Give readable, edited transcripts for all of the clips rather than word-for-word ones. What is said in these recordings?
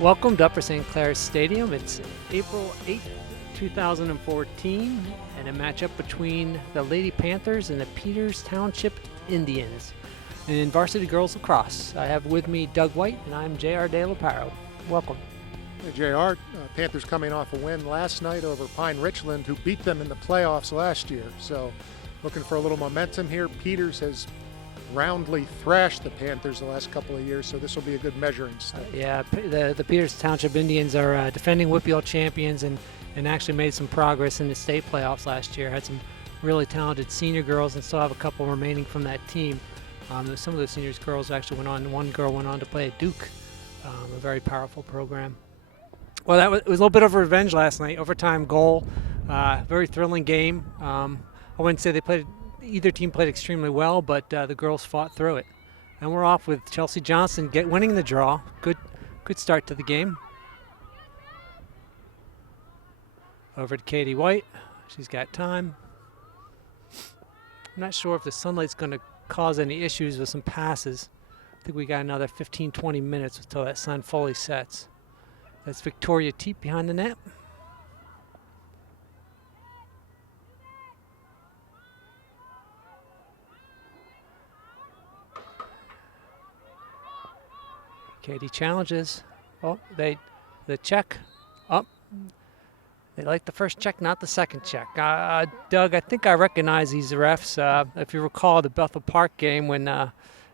Welcome to Upper St. Clair Stadium. It's April 8th, 2014, and a matchup between the Lady Panthers and the Peters Township Indians in varsity girls lacrosse. I have with me Doug White, and I'm J.R. De La Paro. Welcome. Hey, JR, Panthers coming off a win last night over Pine Richland, who beat them in the playoffs last year. So looking for a little momentum here. Peters has roundly thrashed the Panthers the last couple of years, so this will be a good measuring stick. The Peters Township Indians are defending WPL champions and actually made some progress in the state playoffs last year. Had some really talented senior girls and still have a couple remaining from that team. Some of those seniors girls actually went on. One girl went on to play at Duke, a very powerful program. Well, it was a little bit of a revenge last night. Overtime goal, very thrilling game. I wouldn't say either team played extremely well, but the girls fought through it. And we're off with Chelsea Johnson winning the draw. Good start to the game. Over to Katie White. She's got time. I'm not sure if the sunlight's going to cause any issues with some passes. I think we got another 15-20 minutes until that sun fully sets. That's Victoria Teep behind the net. Katie challenges. Oh, the check. Oh, they like the first check, not the second check. Doug, I think I recognize these refs. If you recall the Bethel Park game when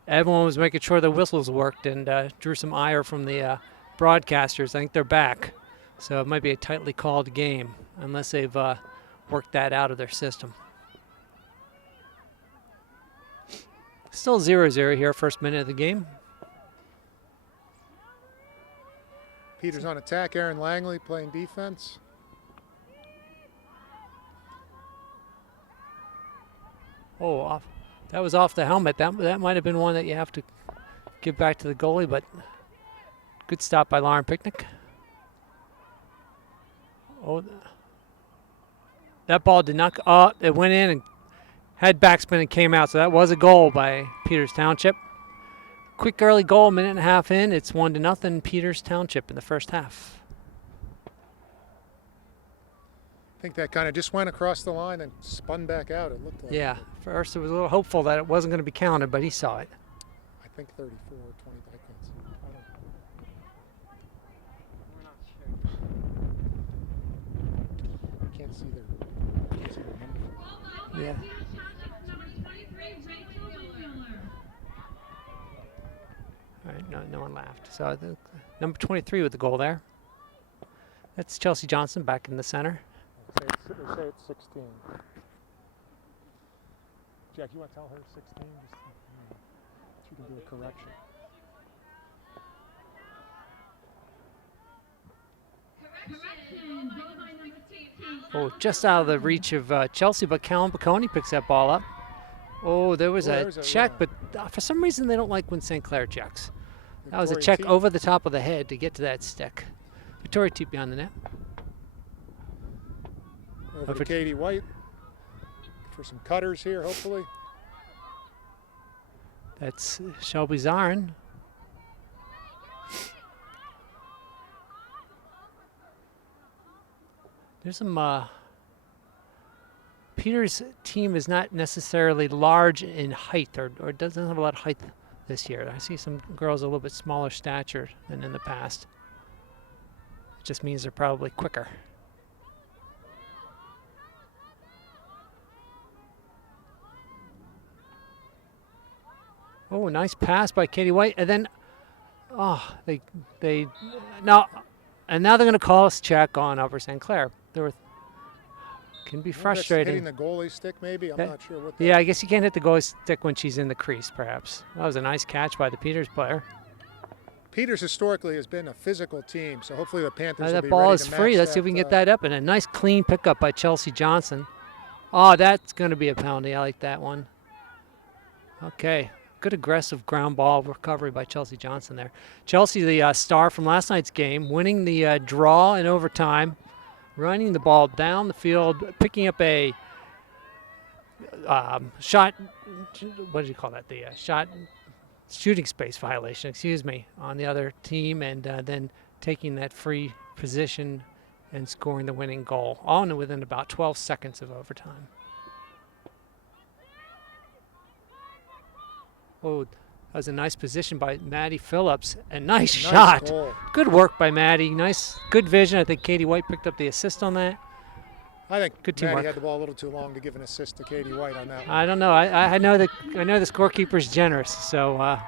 everyone was making sure the whistles worked and drew some ire from the broadcasters. I think they're back. So it might be a tightly called game unless they've worked that out of their system. Still 0-0 here, first minute of the game. Peters on attack, Aaron Langley playing defense. Oh, off. That was off the helmet. That might have been one that you have to give back to the goalie, but good stop by Lauren Picnic. Oh, that ball did not. Oh, it went in and had backspin and came out. So that was a goal by Peters Township. Quick early goal, minute and a half in. It's 1-0 Peters Township in the first half. I think that kind of just went across the line and spun back out, it looked like. Yeah, first it was a little hopeful that it wasn't going to be counted, but he saw it. I think 34 or 20, I can't see. I can't see their number. Yeah. All right, no one laughed. So number 23 with the goal there. That's Chelsea Johnson back in the center. They say it's 16. Jack, you want to tell her 16? Just, she can do a correction. Oh, just out of the reach of Chelsea, but Callum Baconi picks that ball up. Oh, there was a check, but for some reason they don't like when St. Clair checks. That was a check over the top of the head to get to that stick. Victoria Teep behind the net. Over to Katie White for some cutters here, hopefully. That's Shelby Zarin. There's some Peters' team is not necessarily large in height or doesn't have a lot of height this year. I see some girls a little bit smaller stature than in the past. It just means they're probably quicker. Oh, nice pass by Katie White, and then now they're going to call us check on Upper St. Clair. Can be frustrating. Hitting the goalie stick, maybe. I'm not sure what. Yeah, I guess you can't hit the goalie stick when she's in the crease. Perhaps that was a nice catch by the Peters player. Peters historically has been a physical team, so hopefully the Panthers. That ball is free. Let's see if we can get that up, and a nice clean pickup by Chelsea Johnson. Oh, that's going to be a penalty. I like that one. Okay. Good aggressive ground ball recovery by Chelsea Johnson there. Chelsea, the star from last night's game, winning the draw in overtime, running the ball down the field, picking up a shot. What did you call that? The shooting space violation, on the other team, and then taking that free position and scoring the winning goal, all within about 12 seconds of overtime. Oh, that was a nice position by Maddie Phillips. A nice shot. Goal. Good work by Maddie. Nice, good vision. I think Katie White picked up the assist on that. I think Good teamwork. Maddie had the ball a little too long to give an assist to Katie White on that one. I don't know. I know the scorekeeper's generous, so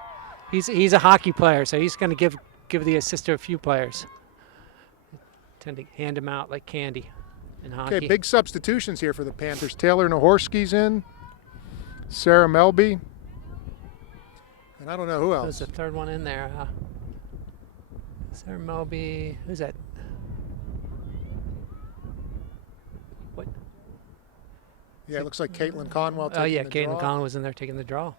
he's a hockey player, so he's going to give the assist to a few players. Tend to hand him out like candy in hockey. Okay, big substitutions here for the Panthers. Taylor Nahorski's in. Sarah Melby. And I don't know who else. There's the third one in there. Sarah Melby. Who's that? What? Yeah, it looks like Caitlin Conwell taking Oh, yeah, the Caitlin draw. Conwell was in there taking the draw.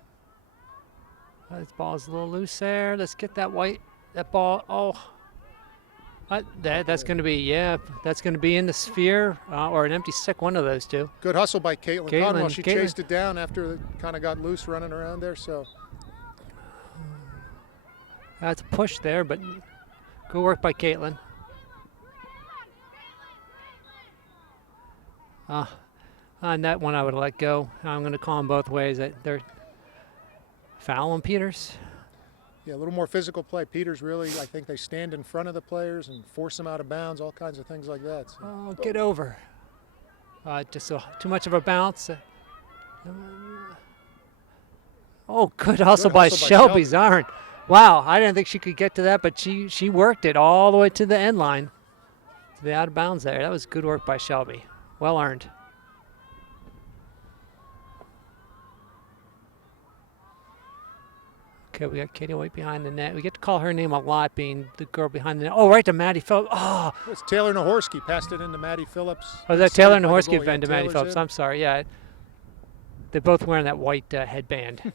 This ball's a little loose there. Let's get that ball. Oh. That's going to be, that's going to be in the sphere or an empty stick, one of those two. Good hustle by Caitlin Conwell. She Caitlin. chased it down after it kind of got loose running around there. So That's a push there, but good work by Caitlin. On that one, I would let go. I'm going to call them both ways. They're fouling Peters. yeah, a little more physical play. Peters really, I think they stand in front of the players and force them out of bounds, all kinds of things like that. So. Oh, get over. Just too much of a bounce. Oh, good hustle by Shelby Zarn. Wow, I didn't think she could get to that, but she worked it all the way to the end line. To the out of bounds there. That was good work by Shelby. Well earned. Okay, we got Katie White behind the net. We get to call her name a lot, being the girl behind the net. Oh, right to Maddie Phillips. Oh, It's Taylor Nahorski passed it into Maddie Phillips. oh, that Taylor Saved by the Nahorski goal. event to Maddie Taylor's Phillips. in. I'm sorry. Yeah, they're both wearing that white headband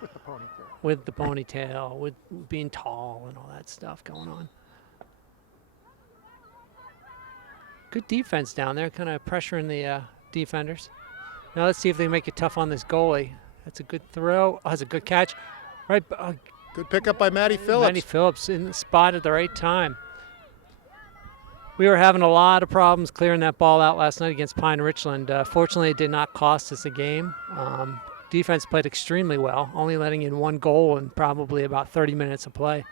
With the ponytail. with the ponytail, with being tall and all that stuff going on. Good defense down there, kind of pressuring the defenders. Now let's see if they make it tough on this goalie. That's a good throw. Oh, that's a good catch. Right, Good pickup by Maddie Phillips. Maddie Phillips in the spot at the right time. We were having a lot of problems clearing that ball out last night against Pine Richland. Fortunately, it did not cost us a game. Defense played extremely well, only letting in one goal in probably about 30 minutes of play.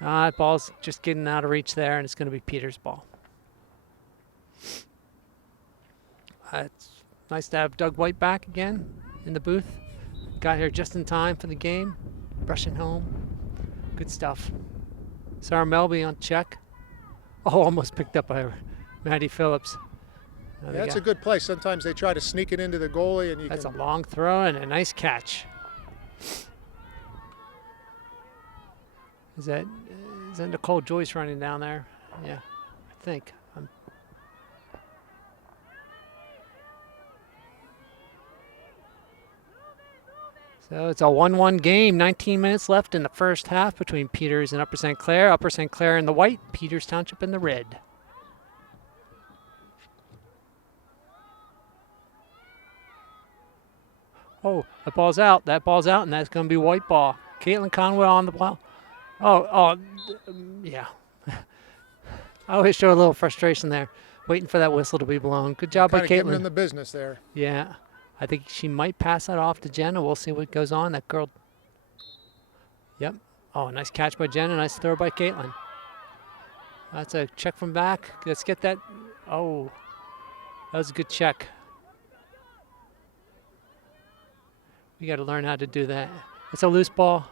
That ball's just getting out of reach there, and it's going to be Peters' ball. It's nice to have Doug White back again in the booth. Got here just in time for the game, rushing home. Good stuff. Sarah Melby on check. Oh, almost picked up by Maddie Phillips. Yeah, that's a good play. Sometimes they try to sneak it into the goalie, and That's a long throw and a nice catch. Is that Nicole Joyce running down there? Yeah, I think. So it's a 1-1 game. 19 minutes left in the first half between Peters and Upper St. Clair. Upper St. Clair in the white, Peters Township in the red. Oh, that ball's out, and that's going to be white ball. Caitlin Conwell on the ball. Yeah. I always show a little frustration there, waiting for that whistle to be blown. Good job by kind of giving Caitlin. them the business there. Yeah. I think she might pass that off to Jenna. We'll see what goes on. That girl. Yep. Oh, nice catch by Jenna. Nice throw by Caitlin. That's a check from back. Let's get that. Oh, that was a good check. We got to learn how to do that. It's a loose ball.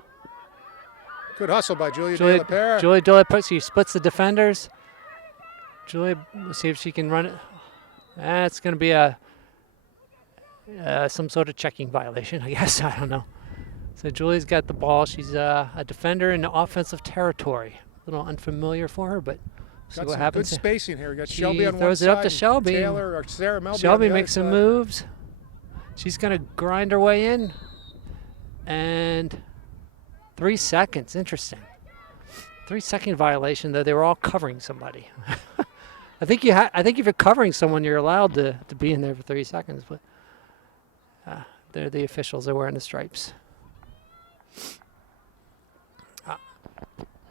Good hustle by Julia De La Pera. Julia De La Pera. She splits the defenders. Julia, let's see if she can run it. That's going to be some sort of checking violation, I guess. I don't know. So Julia's got the ball. She's a defender in the offensive territory. A little unfamiliar for her, but see what happens. Good spacing here. We got She Shelby on one throws side. it up to Shelby. Taylor or Sarah Melby. Shelby makes some moves. She's going to grind her way in. And 3 seconds. Interesting. 3-second violation, though they were all covering somebody. I think if you're covering someone, you're allowed to be in there for 3 seconds, but they're the officials. They're wearing the stripes.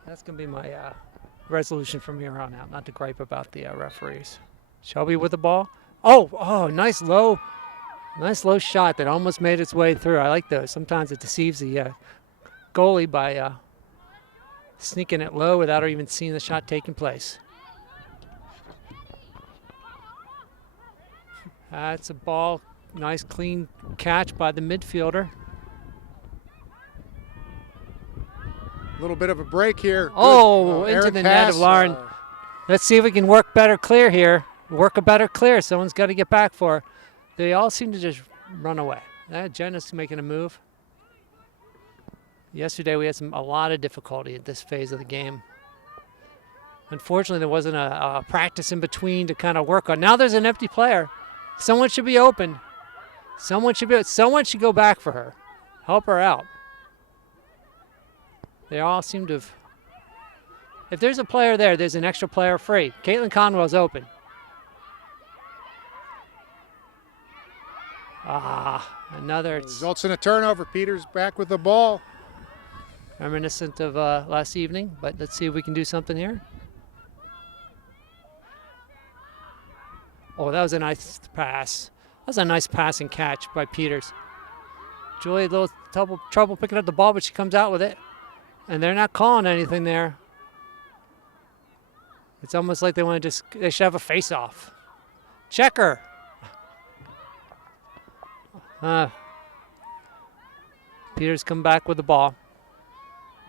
That's going to be my resolution from here on out, not to gripe about the referees. Shelby with the ball. Oh, nice low shot that almost made its way through. I like those. Sometimes it deceives the goalie by sneaking it low without her even seeing the shot taking place. That's a ball. Nice clean catch by the midfielder. A little bit of a break here. Oh, into the net of Lauren. Let's see if we can work better clear here. Work a better clear. Someone's got to get back for her. They all seem to just run away. Jenna's making a move. Yesterday we had a lot of difficulty at this phase of the game. Unfortunately, there wasn't a practice in between to kind of work on. Now there's an empty player. Someone should be open. Someone should go back for her. Help her out. They all seem to have. If there's a player there, there's an extra player free. Caitlin Conwell's open. Another. Results in a turnover. Peters back with the ball. Reminiscent of last evening, but let's see if we can do something here. Oh, that was a nice pass. That was a nice pass and catch by Peters. Julie, a little trouble picking up the ball, but she comes out with it. And they're not calling anything there. It's almost like they should have a face-off. Checker. Peters come back with the ball.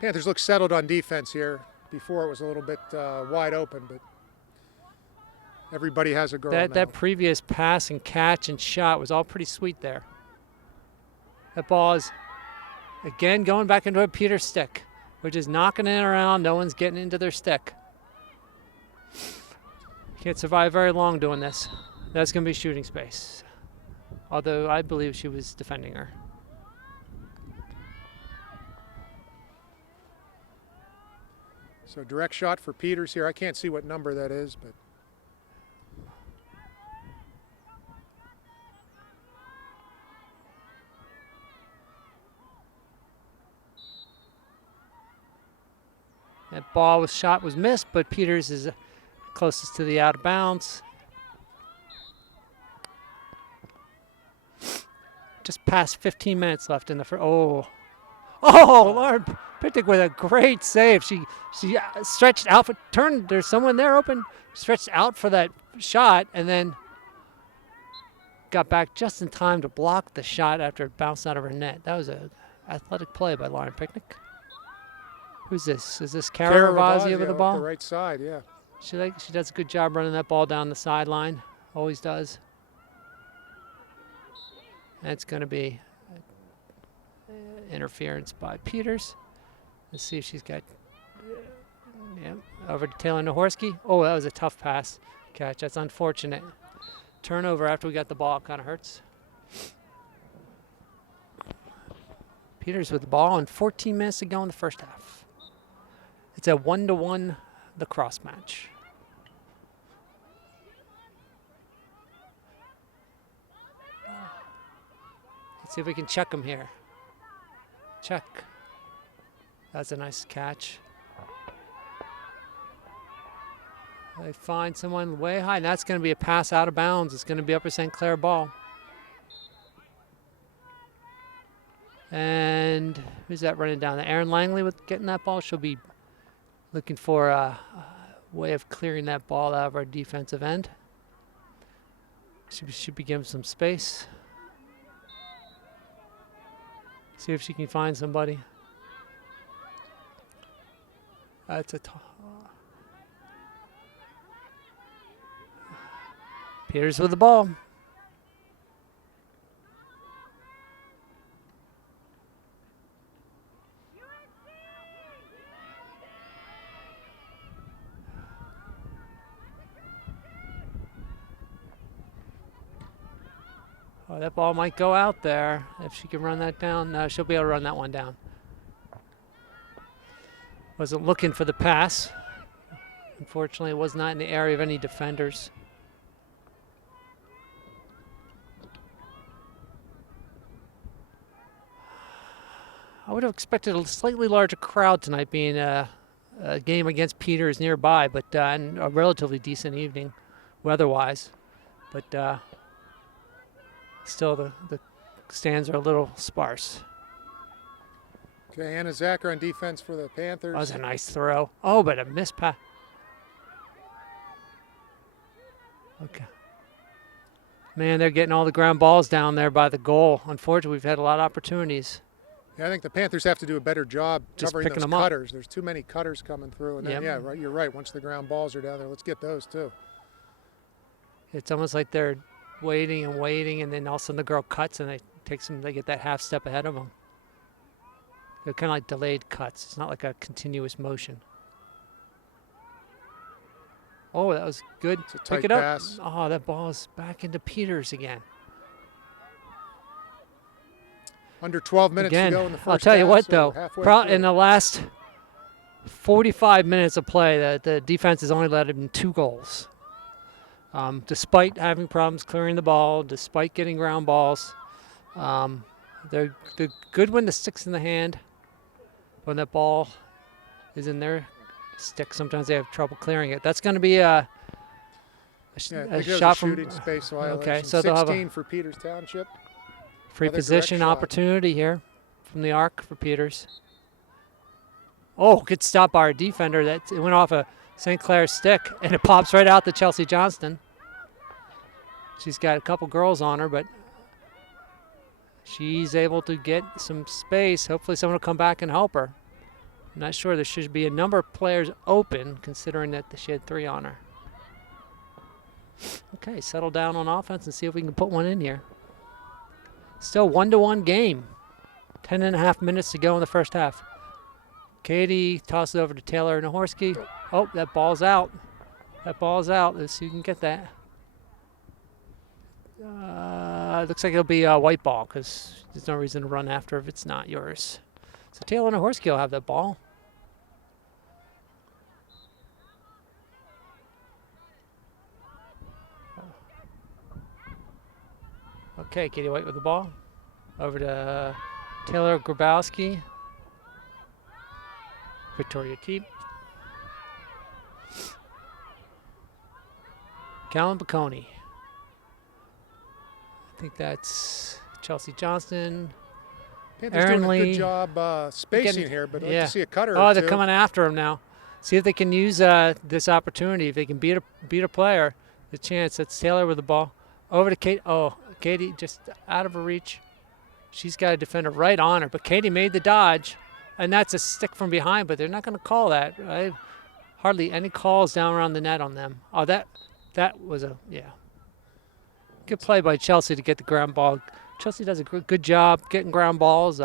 Panthers look settled on defense here. Before it was a little bit wide open, but everybody has a girl now. That previous pass and catch and shot was all pretty sweet there. That ball is, again, going back into a Peters stick. We're just knocking it around. No one's getting into their stick. Can't survive very long doing this. That's going to be shooting space. Although I believe she was defending her. So direct shot for Peters here. I can't see what number that is, but. That ball was missed, but Peters is closest to the out of bounds. Just past 15 minutes left in the first. Oh, Lauren Pittick with a great save. She stretched out for turn. There's someone there open. Stretched out for that shot and then got back just in time to block the shot after it bounced out of her net. That was an athletic play by Lauren Pittick. Who's this? Is this Kara Ravazzi with the ball? The right side, yeah. She does a good job running that ball down the sideline. Always does. That's going to be interference by Peters. Let's see if she's got. Over to Taylor Nahorsky. Oh, that was a tough pass catch. That's unfortunate. Turnover after we got the ball kind of hurts. Peters with the ball and 14 minutes to go in the first half. It's a 1-1 lacrosse match. Let's see if we can check them here. Check. That's a nice catch. They find someone way high, and that's going to be a pass out of bounds. It's going to be Upper St. Clair ball. And who's that running down there? Erin Langley with getting that ball. She'll be looking for a way of clearing that ball out of our defensive end. She should be given some space. See if she can find somebody. That's a Peters with the ball. Oh, that ball might go out there if she can run that down. No, she'll be able to run that one down. Wasn't looking for the pass. Unfortunately, it was not in the area of any defenders. I would have expected a slightly larger crowd tonight, being a game against Peters nearby, but and a relatively decent evening weather-wise. But still, the stands are a little sparse. Okay, Anna Zacher on defense for the Panthers. That was a nice throw. Oh, but a missed pass. Okay. Man, they're getting all the ground balls down there by the goal. Unfortunately, we've had a lot of opportunities. Yeah, I think the Panthers have to do a better job Just covering picking those them up. cutters. There's too many cutters coming through. And then, Yep. yeah, right, you're right. Once the ground balls are down there, let's get those too. It's almost like they're waiting, and then all of a sudden the girl cuts, and they get that half step ahead of them. They're kind of like delayed cuts. It's not like a continuous motion. Oh, that was good. It's a tight Pick it up. pass. Oh, that ball is back into Peters again. Under 12 minutes Again, to go in the first I'll tell you half, what, so though. halfway through. In the last 45 minutes of play, the defense has only let in 2 goals. Despite having problems clearing the ball, despite getting ground balls. They're good when the stick's in the hand. When that ball is in their stick, sometimes they have trouble clearing it. That's going to be a Yeah, I think it was shot a from shooting space violation. Okay, so they'll have 16 for Peters Township. free Another position direct shot. opportunity here from the arc for Peters. Oh, good stop by our defender. It went off a St. Clair's stick, and it pops right out to Chelsea Johnston. She's got a couple girls on her, but she's able to get some space. Hopefully someone will come back and help her. I'm not sure. There should be a number of players open, considering that she had 3 on her. Okay, settle down on offense and see if we can put one in here. Still 1-1 game. 10.5 minutes to go in the first half. Katie tosses over to Taylor Nahorsky. Oh, that ball's out. That ball's out. Let's see if you can get that. Looks like it'll be a white ball because there's no reason to run after if it's not yours. So Taylor Nahorsky will have that ball. Okay, Katie White with the ball. Over to Taylor Grabowski. Victoria Teep. Callan Baconi. I think that's Chelsea Johnston. Panthers Aaron doing a Lee. good job spacing Getting- here, but I'd yeah. like to see a cutter Oh, or they're two. coming after him now. See if they can use this opportunity. If they can beat a player, the chance. That's Taylor with the ball. Over to Kate. Oh, Katie just out of her reach. She's got a defender right on her, but Katie made the dodge, and that's a stick from behind, but they're not going to call that. Right? Hardly any calls down around the net on them. Oh, that was a, yeah. Good play by Chelsea to get the ground ball. Chelsea does a good job getting ground balls.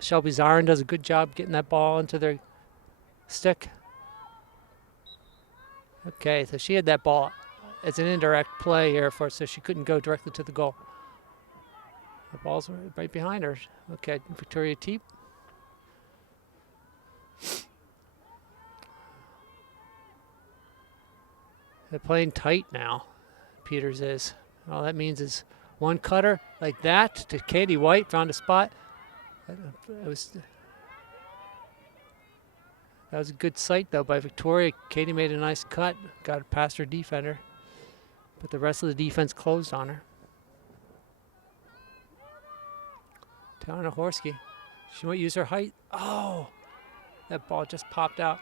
Shelby Zarin does a good job getting that ball into their stick. Okay, so she had that ball. It's an indirect play here for her, so she couldn't go directly to the goal. The ball's right behind her. Okay, Victoria Teep. They're playing tight now, Peters is. All that means is one cutter like that to Katie White, found a spot. That was a good sight, though, by Victoria. Katie made a nice cut, got it past her defender, but the rest of the defense closed on her. Taylor Nahorsky. She might use her height. Oh, that ball just popped out.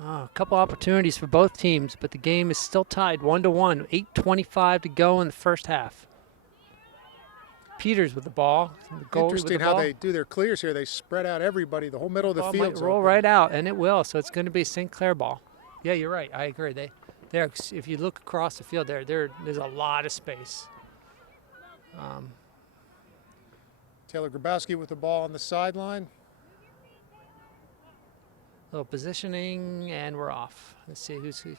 Oh, a couple opportunities for both teams, but the game is still tied 1-1. 8:25 to go in the first half. Peters with the ball. The goalie with Interesting the how ball. they do their clears here. They spread out everybody, the whole middle of the Ball field. might roll right out, and it will. So it's going to be a St. Clair ball. Yeah, you're right. I agree. There. If you look across the field, there's a lot of space. Taylor Grabowski with the ball on the sideline. Little positioning, and we're off. Let's see who's who.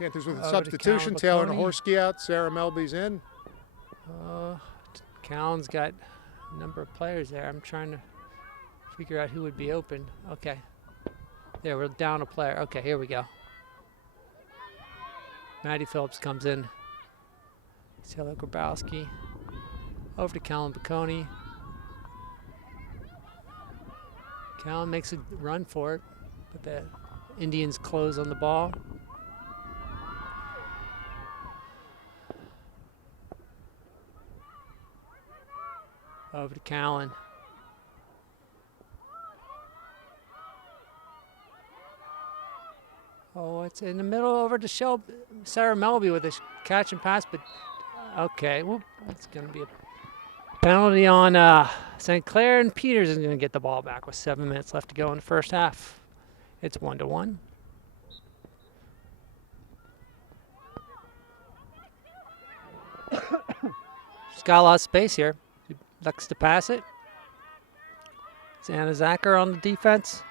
Panthers with a Over to substitution. Callan Taylor Baconi. Nahorsky out. Sarah Melby's in. Callan's got a number of players there. I'm trying to figure out who would be open. Okay. There, we're down a player. Okay, here we go. Maddie Phillips comes in. Taylor Grabowski. Over to Callan Baconi. Callan makes a run for it, but the Indians close on the ball. Over to Callan. Oh, it's in the middle over to Sarah Melby with a catch and pass, but okay, well, it's going to be a penalty on St. Clair, and Peters is going to get the ball back with 7 minutes left to go in the first half. It's 1-1. She's got a lot of space here. She looks to pass it. It's Anna Zacher on the defense.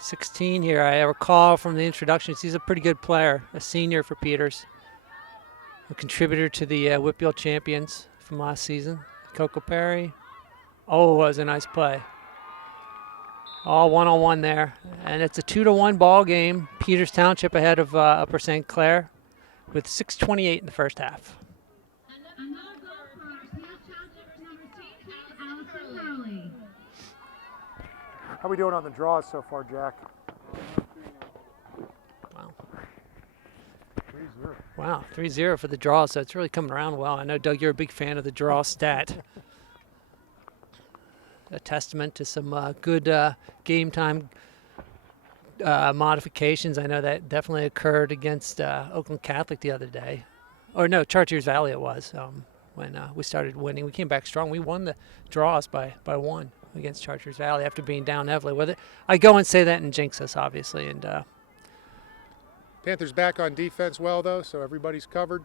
16 here. I recall from the introduction, she's a pretty good player, a senior for Peters, a contributor to the Whitfield champions from last season. Coco Perry. Oh, it was a nice play. All one-on-one there, and it's a 2-1 ball game. Peters Township ahead of Upper St. Clair with 6:28 in the first half. How are we doing on the draws so far, Jack? Wow. 3-0. Wow, 3-0 for the draw, so it's really coming around well. I know, Doug, you're a big fan of the draw stat. A testament to some good game time modifications. I know that definitely occurred against Oakland Catholic the other day. Or no, Chartiers Valley it was when we started winning. We came back strong. We won the draws by 1 against Chartiers Valley after being down heavily with it. I go and say that and jinx us, obviously. And Panthers back on defense well, though, so everybody's covered.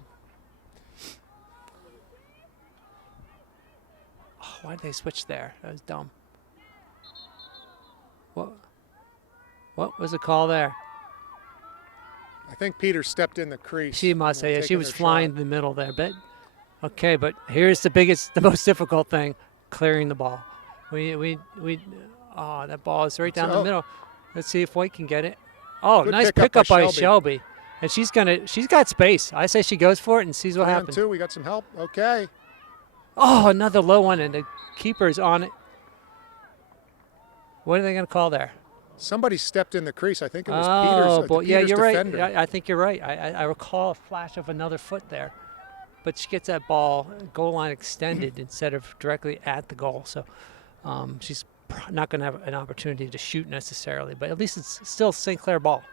oh, why did they switch there? That was dumb. What was the call there? I think Peters stepped in the crease. She must and say, she was flying shot. in the middle there. But okay, but here's the most difficult thing: clearing the ball. That ball is right down the middle. Let's see if White can get it. Oh, Good nice pickup by by Shelby. And she's got space. I say she goes for it and sees what happens. 2, we got some help. Okay. Oh, another low one, and the keeper's on it. What are they going to call there? Somebody stepped in the crease. I think it was Peters. Peters. Yeah, you're defender. right. I think you're right. I recall a flash of another foot there. But she gets that ball goal line extended instead of directly at the goal. So she's not going to have an opportunity to shoot necessarily. But at least it's still St. Clair ball.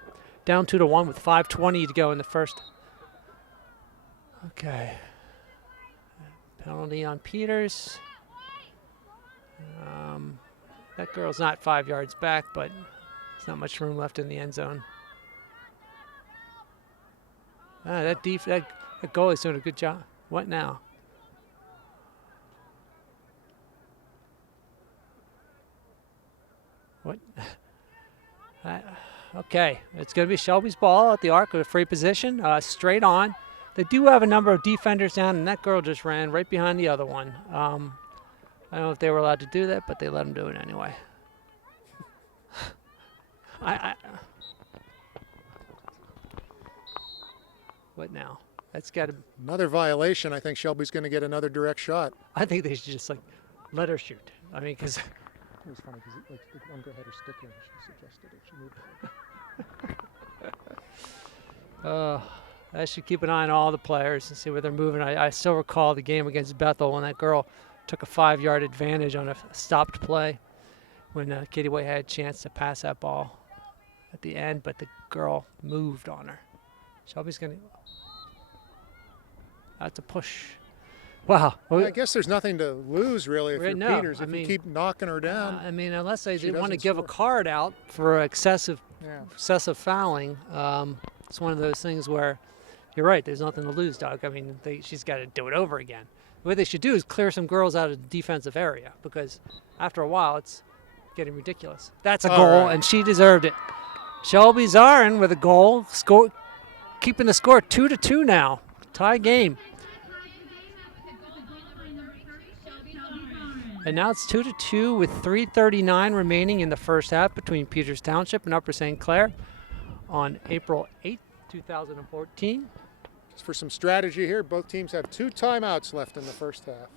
Down 2-1 with 5:20 to go in the first. Okay. Penalty on Peters. That girl's not 5 yards back, but there's not much room left in the end zone. That goalie's doing a good job. What now? What? Okay, it's going to be Shelby's ball at the arc with a free position, straight on. They do have a number of defenders down, and that girl just ran right behind the other one. I don't know if they were allowed to do that, but they let them do it anyway. What now? That's got to. Another violation. I think Shelby's going to get another direct shot. I think they should just let her shoot. I mean, because. It was funny because one girl had her stick in. She suggested it. She moved. I should keep an eye on all the players and see where they're moving. I still recall the game against Bethel when that girl took a 5-yard advantage on a stopped play when Katie White had a chance to pass that ball at the end, but the girl moved on her. Shelby's going to. That's a push. Wow. Well, I guess there's nothing to lose, really, if you're No, Peters. If you keep knocking her down. I mean, unless they she want to doesn't give a score. card out for excessive fouling. It's one of those things where you're right. There's nothing to lose, Doug. I mean, she's got to do it over again. What they should do is clear some girls out of the defensive area because after a while it's getting ridiculous. That's a goal, and she deserved it. Shelby Zarin with a goal, keeping the score 2-2 now. Tie game. And now it's 2-2 with 3:39 remaining in the first half between Peters Township and Upper St. Clair on April 8th, 2014. Just for some strategy here, both teams have 2 timeouts left in the first half.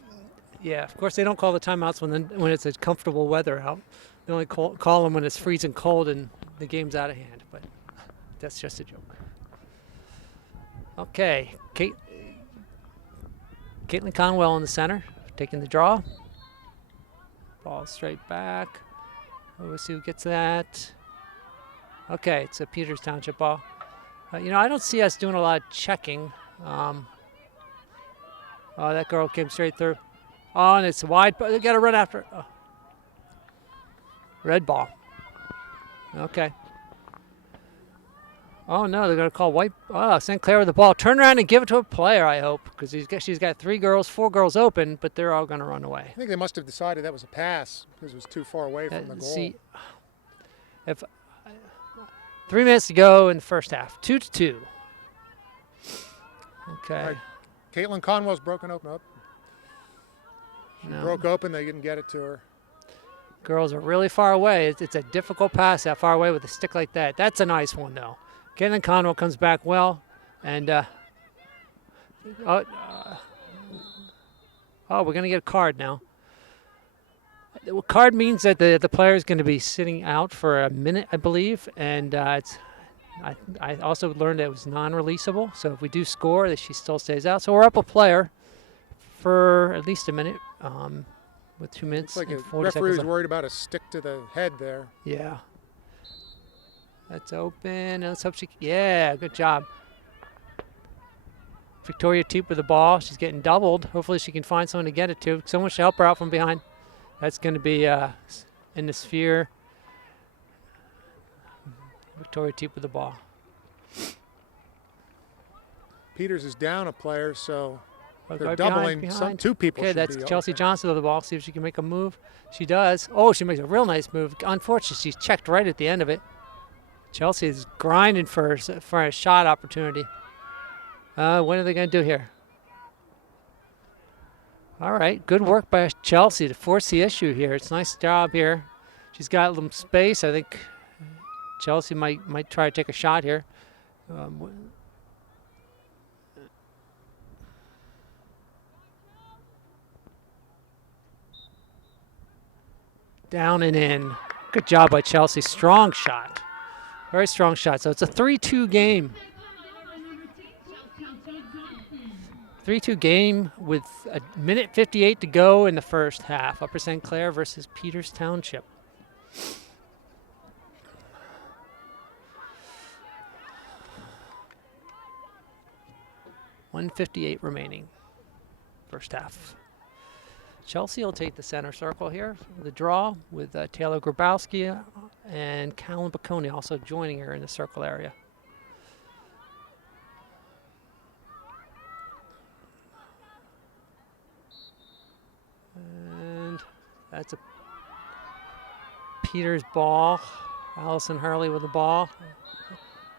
Yeah, of course they don't call the timeouts when it's a comfortable weather out. They only call them when it's freezing cold and the game's out of hand. But that's just a joke. Okay, Caitlin Conwell in the center, taking the draw. Ball straight back. We'll see who gets that. Okay, it's a Peters Township ball. I don't see us doing a lot of checking. Oh, that girl came straight through. Oh, and it's wide. They got to run after it. Oh. Red ball. Okay. Oh, no, they're going to call white. Oh, St. Clair with the ball. Turn around and give it to a player, I hope, because she's got 4 girls open, but they're all going to run away. I think they must have decided that was a pass because it was too far away from the goal. See, if 3 minutes to go in the first half. 2-2. Okay. All right. Caitlin Conwell's broken open up. She broke open. They didn't get it to her. Girls are really far away. It's a difficult pass that far away with a stick like that. That's a nice one, though. Caitlin Conwell comes back well. And, we're going to get a card now. The card means that the player is going to be sitting out for a minute, I believe. And I also learned that it was non-releasable. So if we do score, that she still stays out. So we're up a player for at least a minute. With 2 minutes. Looks like and a 40 referee seconds was worried about a stick to the head there. Yeah. That's open. Let's hope yeah, good job. Victoria Teep with the ball. She's getting doubled. Hopefully she can find someone to get it to. Someone should help her out from behind. That's going to be in the sphere. Victoria Teep with the ball. Peters is down a player, so they're right doubling. behind. Two people. Okay, should that's be Chelsea okay. Johnson with the ball. See if she can make a move. She does. Oh, she makes a real nice move. Unfortunately, she's checked right at the end of it. Chelsea is grinding for a shot opportunity. What are they going to do here? All right, good work by Chelsea to force the issue here. It's a nice job here. She's got some space. I think Chelsea might try to take a shot here. Down and in. Good job by Chelsea. Strong shot. Very strong shot. So it's a 3-2 game. 3-2 game with a minute 58 to go in the first half. Upper St. Clair versus Peters Township. .158 remaining. First half. Chelsea will take the center circle here, the draw with Taylor Grabowski and Callan Bocconi also joining her in the circle area. And that's a Peters ball. Allison Hurley with the ball.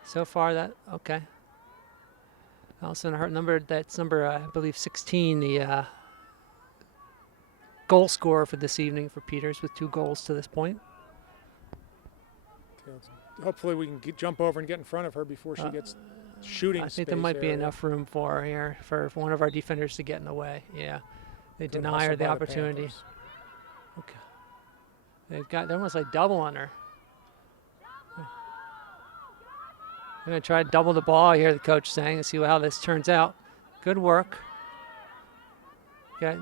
So far okay. Allison Hurley, that's number, I believe, 16, the goal scorer for this evening for Peters with 2 goals to this point. Okay, hopefully we can jump over and get in front of her before she gets shooting I think space there might be area. enough room for her here for one of our defenders to get in the way. Yeah, they Good deny her hustle the by opportunity. Panthers. Okay, they're almost like double on her. They're going to try to double the ball here, the coach saying, and see how this turns out. Good work. Okay.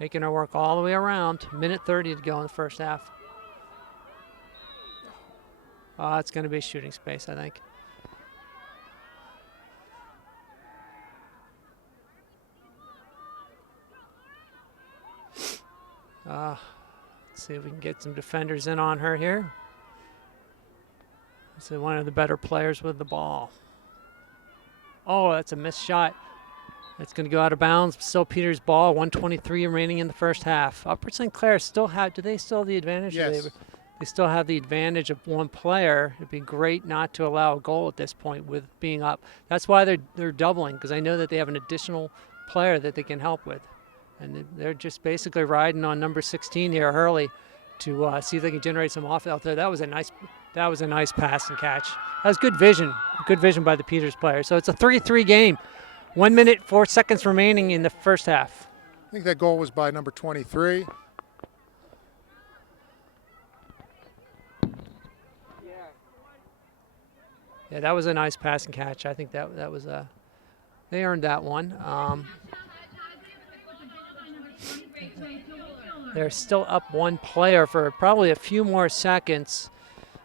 Making her work all the way around. Minute 30 to go in the first half. Oh, it's going to be shooting space, I think. Let's see if we can get some defenders in on her here. This is one of the better players with the ball. Oh, that's a missed shot. It's going to go out of bounds. Still Peters' ball. 1:23 remaining in the first half. Upper St. Clair still have. Do they still have the advantage? Yes. They still have the advantage of one player. It'd be great not to allow a goal at this point with being up. That's why they're doubling, because I know that they have an additional player that they can help with, and they're just basically riding on number 16 here, Hurley, to see if they can generate some offense out there. That was a nice pass and catch. That was good vision by the Peters player. So it's a 3-3 game. 1 minute, 4 seconds remaining in the first half. think that goal was by number 23. Yeah, that was a nice pass and catch. I think that was they earned that one. They're still up one player for probably a few more seconds.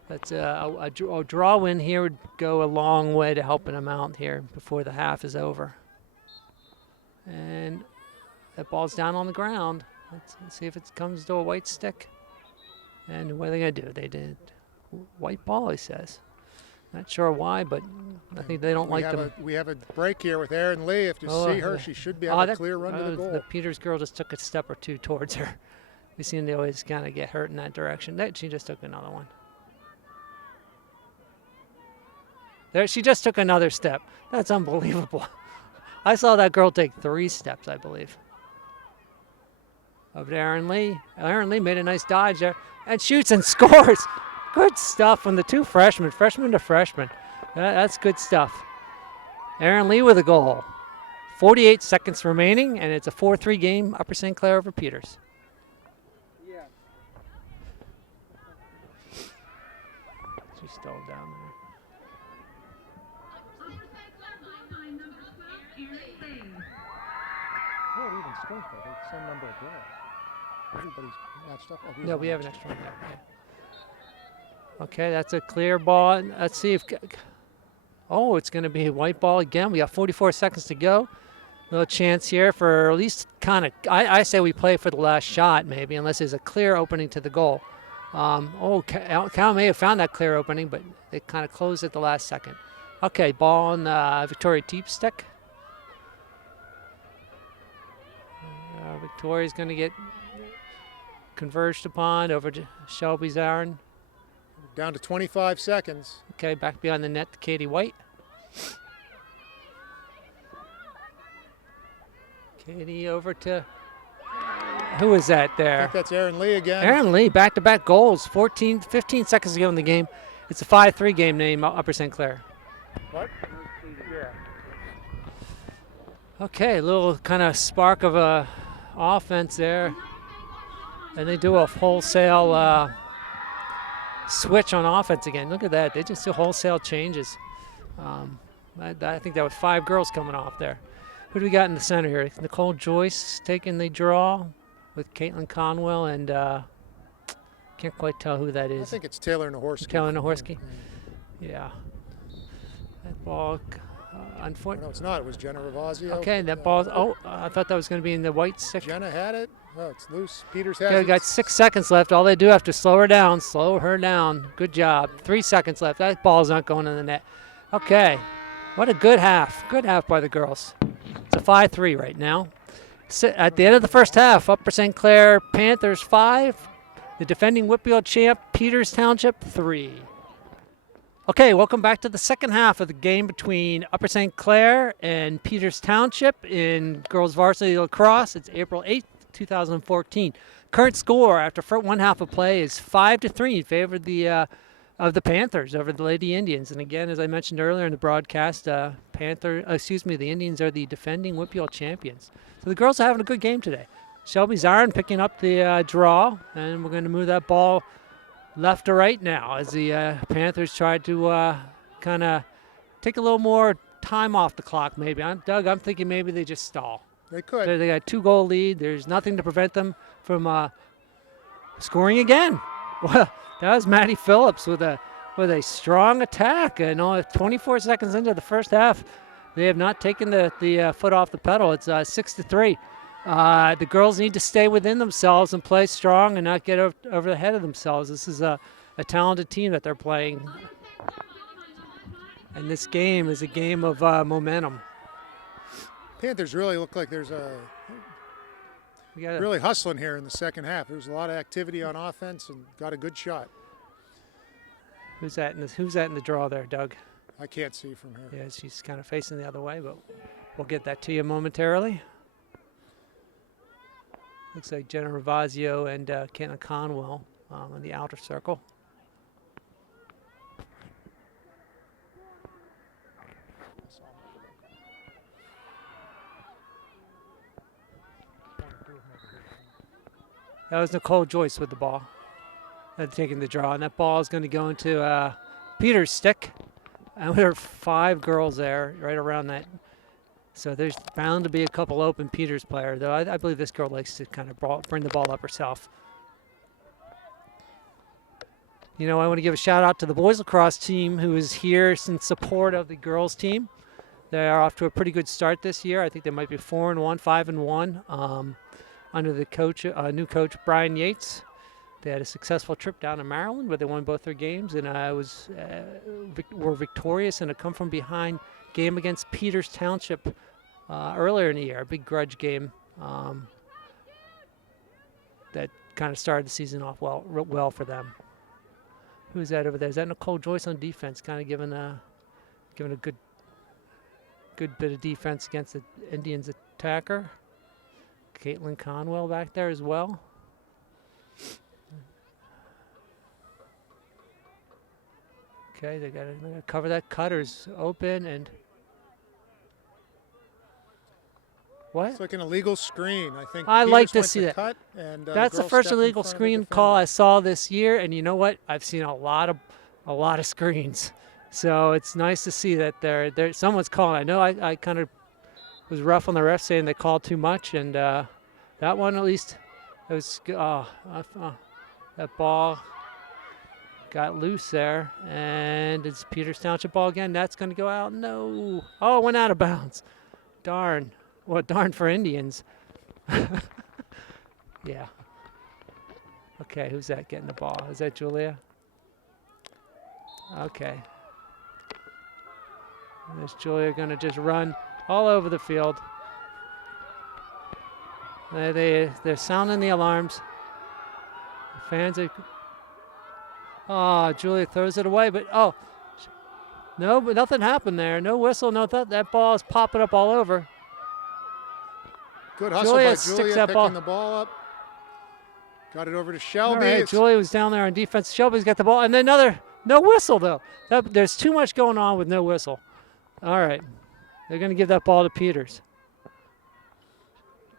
That's a draw win here would go a long way to helping them out here before the half is over. And that ball's down on the ground. Let's see if it comes to a white stick. And what are they going to do? They did white ball, he says. Not sure why, but I think they don't like them. We have a break here with Erin Lee. If you see her, she should be having a clear run to the goal. The Peters girl just took a step or two towards her. We seem to always kind of get hurt in that direction. She just took another one. There, she just took another step. That's unbelievable. I saw that girl take 3 steps, I believe. Over to Erin Lee. Erin Lee made a nice dodge there and shoots and scores. Good stuff from the 2 freshmen, freshman to freshman. That's good stuff. Erin Lee with a goal. 48 seconds remaining, and it's a 4-3 game, Upper St. Clair over Peters. She's still down there. Oh, even strength, though. It's some number of girls. Everybody's matched up. Oh, No, we have an extra one there. Okay, that's a clear ball. Let's see if... Oh, it's going to be a white ball again. We got 44 seconds to go. Little chance here for at least kind of... I say we play for the last shot, maybe, unless there's a clear opening to the goal. Cal may have found that clear opening, but they kind of closed at the last second. Okay, ball on Victoria Deep stick. Victoria's going to get converged upon over to Shelby Zarin. Down to 25 seconds. Okay, back behind the net to Katie White. Katie over to, who is that there? I think that's Erin Lee again. Erin Lee, back-to-back goals, 15 seconds to go in the game. It's a 5-3 game name, Upper St. Clair. What? Yeah. Okay, a little kind of spark of a offense there. And they do a wholesale switch on offense again. Look at that. They just do wholesale changes. I think that was 5 girls coming off there. Who do we got in the center here? Nicole Joyce taking the draw with Caitlin Conwell, and can't quite tell who that is. I think it's Taylor Nahorsky. Taylor Nahorsky? Yeah. That ball, unfortunately. No, it's not. It was Jenna Ravazio. Okay, that ball. I thought that was going to be in the white stick. Jenna had it. Oh, it's loose. Peters has it. Got 6 seconds left. All they do have to slow her down. Slow her down. Good job. 3 seconds left. That ball's not going in the net. Okay. What a good half. Good half by the girls. It's a 5-3 right now. At the end of the first half, Upper St. Clair Panthers 5, the defending Whitfield champ Peters Township 3. Okay, welcome back to the second half of the game between Upper St. Clair and Peters Township in girls varsity lacrosse. It's April 8th, 2014. Current score after one half of play is 5-3 in favor of the Panthers over the Lady Indians. And again, as I mentioned earlier in the broadcast, the Indians are the defending Whitfield champions. So the girls are having a good game today. Shelby Zarin picking up the draw, and we're going to move that ball left to right now as the Panthers try to kind of take a little more time off the clock maybe. Doug, I'm thinking maybe they just stall. They could. They got a 2-goal lead. There's nothing to prevent them from scoring again. Well, that was Maddie Phillips with a strong attack. And only 24 seconds into the first half, they have not taken the foot off the pedal. It's 6-3. The girls need to stay within themselves and play strong and not get over the head of themselves. This is a talented team that they're playing. And this game is a game of momentum. Panthers really look like there's really hustling here in the second half. There's a lot of activity on offense and got a good shot. Who's that in the draw there, Doug? I can't see from here. Yeah, she's kind of facing the other way, but we'll get that to you momentarily. Looks like Jenna Ravazio and Caitlin Conwell in the outer circle. That was Nicole Joyce with the ball, taking the draw. And that ball is going to go into Peter's stick. And there are 5 girls there right around that. So there's bound to be a couple open Peters player, though I believe this girl likes to kind of bring the ball up herself. You know, I want to give a shout out to the boys lacrosse team who is here in support of the girls team. They are off to a pretty good start this year. I think they might be 4-1, 5-1 under the coach, new coach Brian Yates. They had a successful trip down to Maryland where they won both their games and were victorious in a come-from-behind game against Peters Township earlier in the year, a big grudge game that kind of started the season off well for them. Who's that over there? Is that Nicole Joyce on defense, kind of giving a good bit of defense against the Indians attacker? Caitlin Conwell back there as well. Okay, they got to cover that. Cutter's open and what? It's like an illegal screen. I think I Peters like to went see that. Cut and, that's the girl first stepped in illegal front of the screen defender. call I saw this year, and you know what? I've seen a lot of screens. So it's nice to see that there someone's calling. I know I kind of was rough on the ref saying they called too much, and that one at least it was that ball got loose there, and it's Peters Township ball again. That's going to go out. No. Oh, it went out of bounds. Darn. Well, darn for Indians. Yeah. Okay, who's that getting the ball? Is that Julia? Okay. There's Julia going to just run all over the field. They're sounding the alarms. The fans are... Oh, Julia throws it away, but no, but nothing happened there. No whistle, no that ball is popping up all over. Good hustle Julia by sticks Julia, that picking the ball up. Got it over to Shelby. All right, Julia was down there on defense. Shelby's got the ball, and then no whistle though. There's too much going on with no whistle. All right, they're going to give that ball to Peters.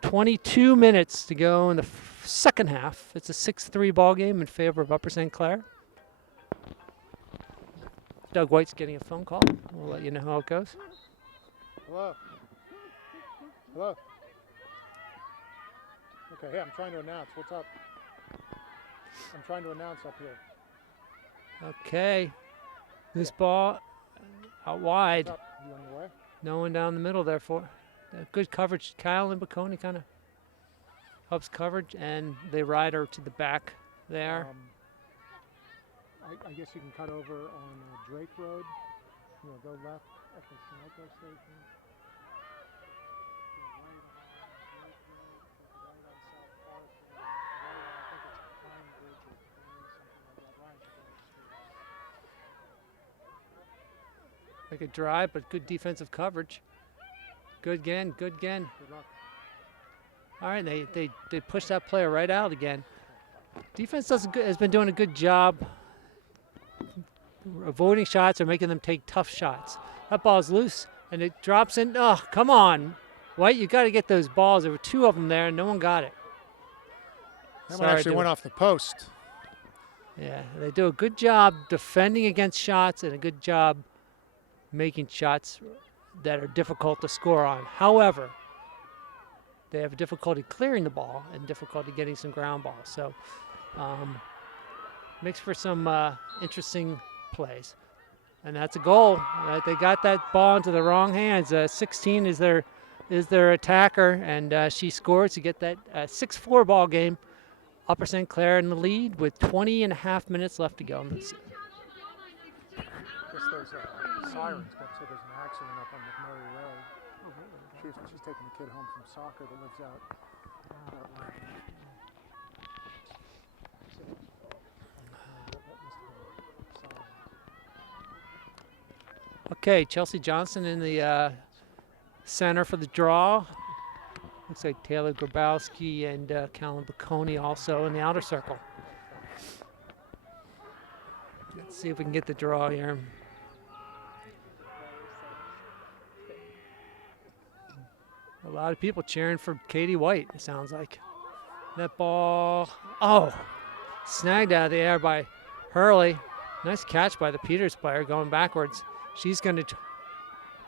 22 minutes to go in the second half. It's a 6-3 ball game in favor of Upper St. Clair. Doug White's getting a phone call. We'll let you know how it goes. Hello. Hello. Okay, hey, I'm trying to announce. What's up? I'm trying to announce up here. Okay. This ball out wide. What's up? You on your way? No one down the middle there for good coverage. Kyle and Baconi kind of helps coverage, and they ride her to the back there. I guess you can cut over on Drake Road. You know, go left at the Sunoco station. Like a drive, but good defensive coverage. Good again, good again. Good luck. All right, they push that player right out again. Defense has been doing a good job avoiding shots or making them take tough shots. That ball's loose, and it drops in. Oh, come on. White, you got to get those balls. There were 2 of them there, and no one got it. That one actually went off the post. Yeah, they do a good job defending against shots and a good job making shots that are difficult to score on. However, they have difficulty clearing the ball and difficulty getting some ground balls. So makes for some interesting plays. And that's a goal. They got that ball into the wrong hands. 16 is their attacker, and she scores to get that 6-4 ball game. Upper St. Clair in the lead with 20.5 minutes left to go. I guess those sirens got said there's an accident up on McMurray Road. She's taking a kid home from soccer that lives out. Okay, Chelsea Johnson in the center for the draw. Looks like Taylor Grabowski and Callan Baconi also in the outer circle. Let's see if we can get the draw here. A lot of people cheering for Katie White, it sounds like. That ball, oh, snagged out of the air by Hurley. Nice catch by the Peters player going backwards. She's going to,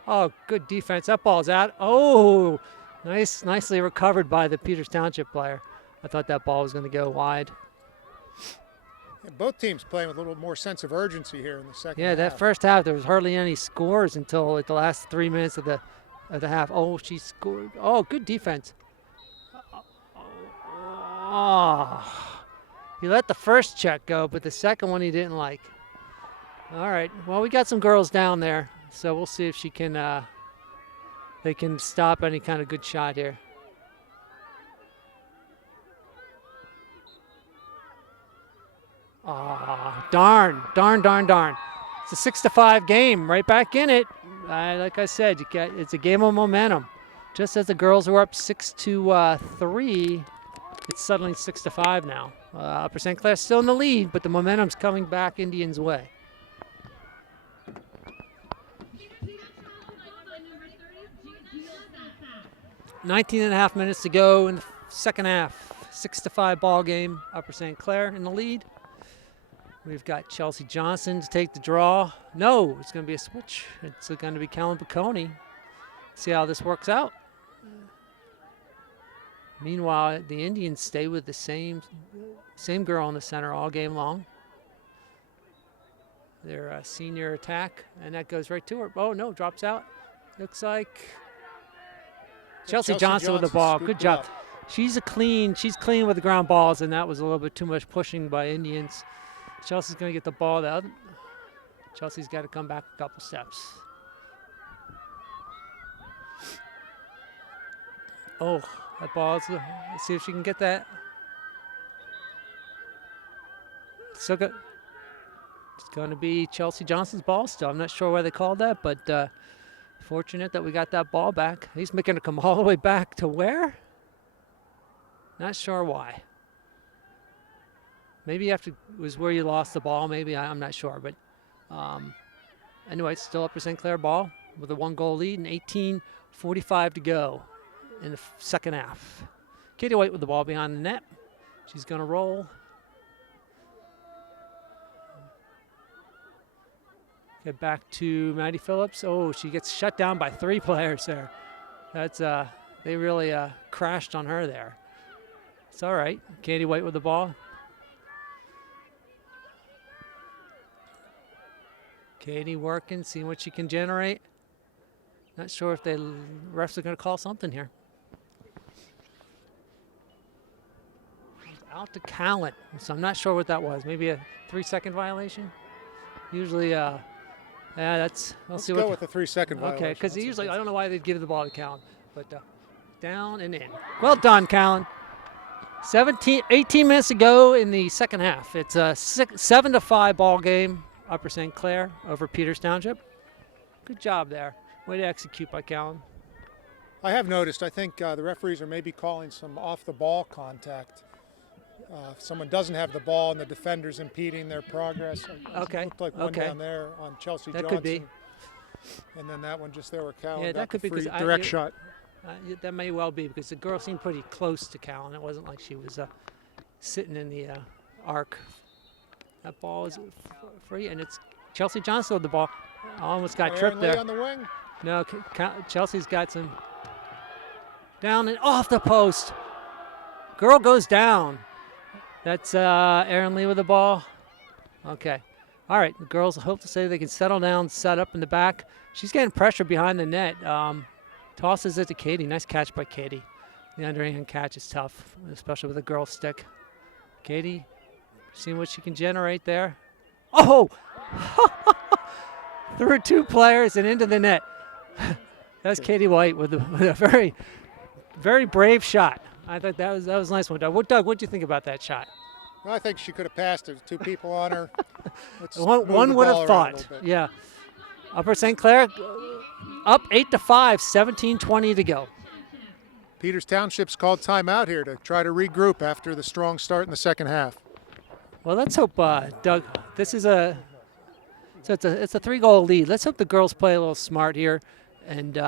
oh, good defense. That ball's out. Oh, nicely recovered by the Peters Township player. I thought that ball was going to go wide. Yeah, both teams playing with a little more sense of urgency here in the second Yeah, half. that first half, there was hardly any scores until like the last 3 minutes of the half. Oh, she scored. Oh, good defense. Oh, he let the first check go, but the second one he didn't like. All right, well, we got some girls down there, so we'll see if she can, they can stop any kind of good shot here. Oh, darn. It's a 6-5 game, right back in it. Like I said, it's a game of momentum. Just as the girls were up 6-3, it's suddenly 6-5 now. Upper St. Clair still in the lead, but the momentum's coming back Indians' way. 19.5 minutes to go in the second half. 6-5 ball game. Upper St. Clair in the lead. We've got Chelsea Johnson to take the draw. No, it's going to be a switch. It's going to be Callan Piccone. See how this works out. Meanwhile, the Indians stay with the same girl in the center all game long. Their senior attack, and that goes right to her. Oh, no, drops out. Looks like Chelsea Johnson with the ball. Good job. She's clean with the ground balls, and that was a little bit too much pushing by Indians. Chelsea's going to get the ball. Chelsea's got to come back a couple steps. Oh, that ball's. Let's see if she can get that. Still got. It's going to be Chelsea Johnson's ball still. I'm not sure why they called that, but fortunate that we got that ball back. He's making it come all the way back to where? Not sure why. Maybe after it was where you lost the ball. Maybe I'm not sure, but anyway, it's still Upper St. Clair ball with a 1-goal lead and 18:45 to go in the second half. Katie White with the ball behind the net. She's going to roll. Get back to Maddie Phillips. Oh, she gets shut down by 3 players there. That's they really crashed on her there. It's all right. Katie White with the ball. Katie working, seeing what she can generate. Not sure if the refs are going to call something here. Out to Callan, so I'm not sure what that was. Maybe a 3-second violation. Usually, yeah, that's. Let's go with the 3-second violation. Okay, because usually I don't know why they'd give the ball to Callan, but down and in. Well done, Callan. 18 minutes to go in the second half. It's a 7-5 ball game. Upper St. Clair over Peters Township. Good job there. Way to execute by Callan. I have noticed, I think the referees are maybe calling some off-the-ball contact. If someone doesn't have the ball and the defender's impeding their progress. Okay. It looked like one down there on Chelsea Johnson. That could be. And then that one just there where Callan Yeah, got that could the be free direct shot. That may well be because the girl seemed pretty close to Callan. It wasn't like she was sitting in the arc. That ball is free, and it's Chelsea Johnson with the ball. Almost got tripped there. On the wing. No, Chelsea's got some down and off the post. Girl goes down. That's Erin Lee with the ball. Okay. All right, the girls hope to say they can settle down, set up in the back. She's getting pressure behind the net. Tosses it to Katie. Nice catch by Katie. The underhand catch is tough, especially with a girl stick. Katie, seeing what she can generate there. Oh! Through 2 players and into the net. That's Katie White with a very, very brave shot. I thought that was a nice one. Doug, what do you think about that shot? Well, I think she could have passed. There's 2 people on her. One would have thought. Yeah. Upper St. Clair up 8-5, 17:20 to go. Peters Township's called timeout here to try to regroup after the strong start in the second half. Well, let's hope, Doug. This is it's a 3-goal lead. Let's hope the girls play a little smart here and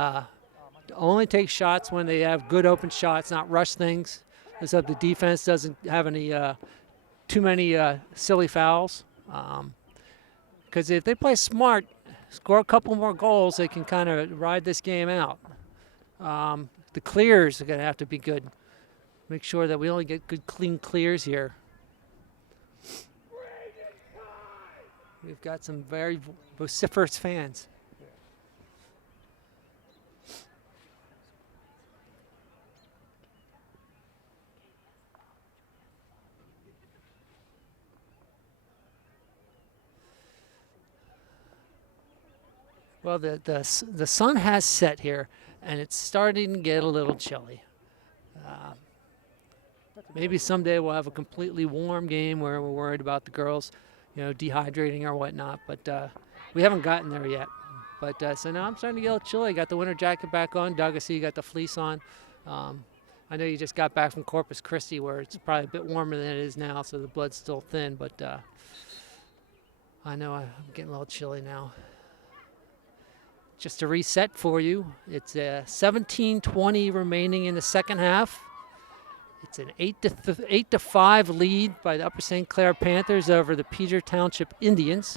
only take shots when they have good open shots, not rush things. Let's hope the defense doesn't have any too many silly fouls. Because if they play smart, score a couple more goals, they can kind of ride this game out. The clears are going to have to be good. Make sure that we only get good, clean clears here. We've got some very vociferous fans. Well, the sun has set here, and it's starting to get a little chilly. Maybe someday we'll have a completely warm game where we're worried about the girls, dehydrating or whatnot. But we haven't gotten there yet. But so now I'm starting to get a little chilly. I got the winter jacket back on. Doug, I see you got the fleece on. I know you just got back from Corpus Christi, where it's probably a bit warmer than it is now, so the blood's still thin. But I know I'm getting a little chilly now. Just to reset for you, it's 17:20 remaining in the second half. It's an 8-5 lead by the Upper St. Clair Panthers over the Peter Township Indians.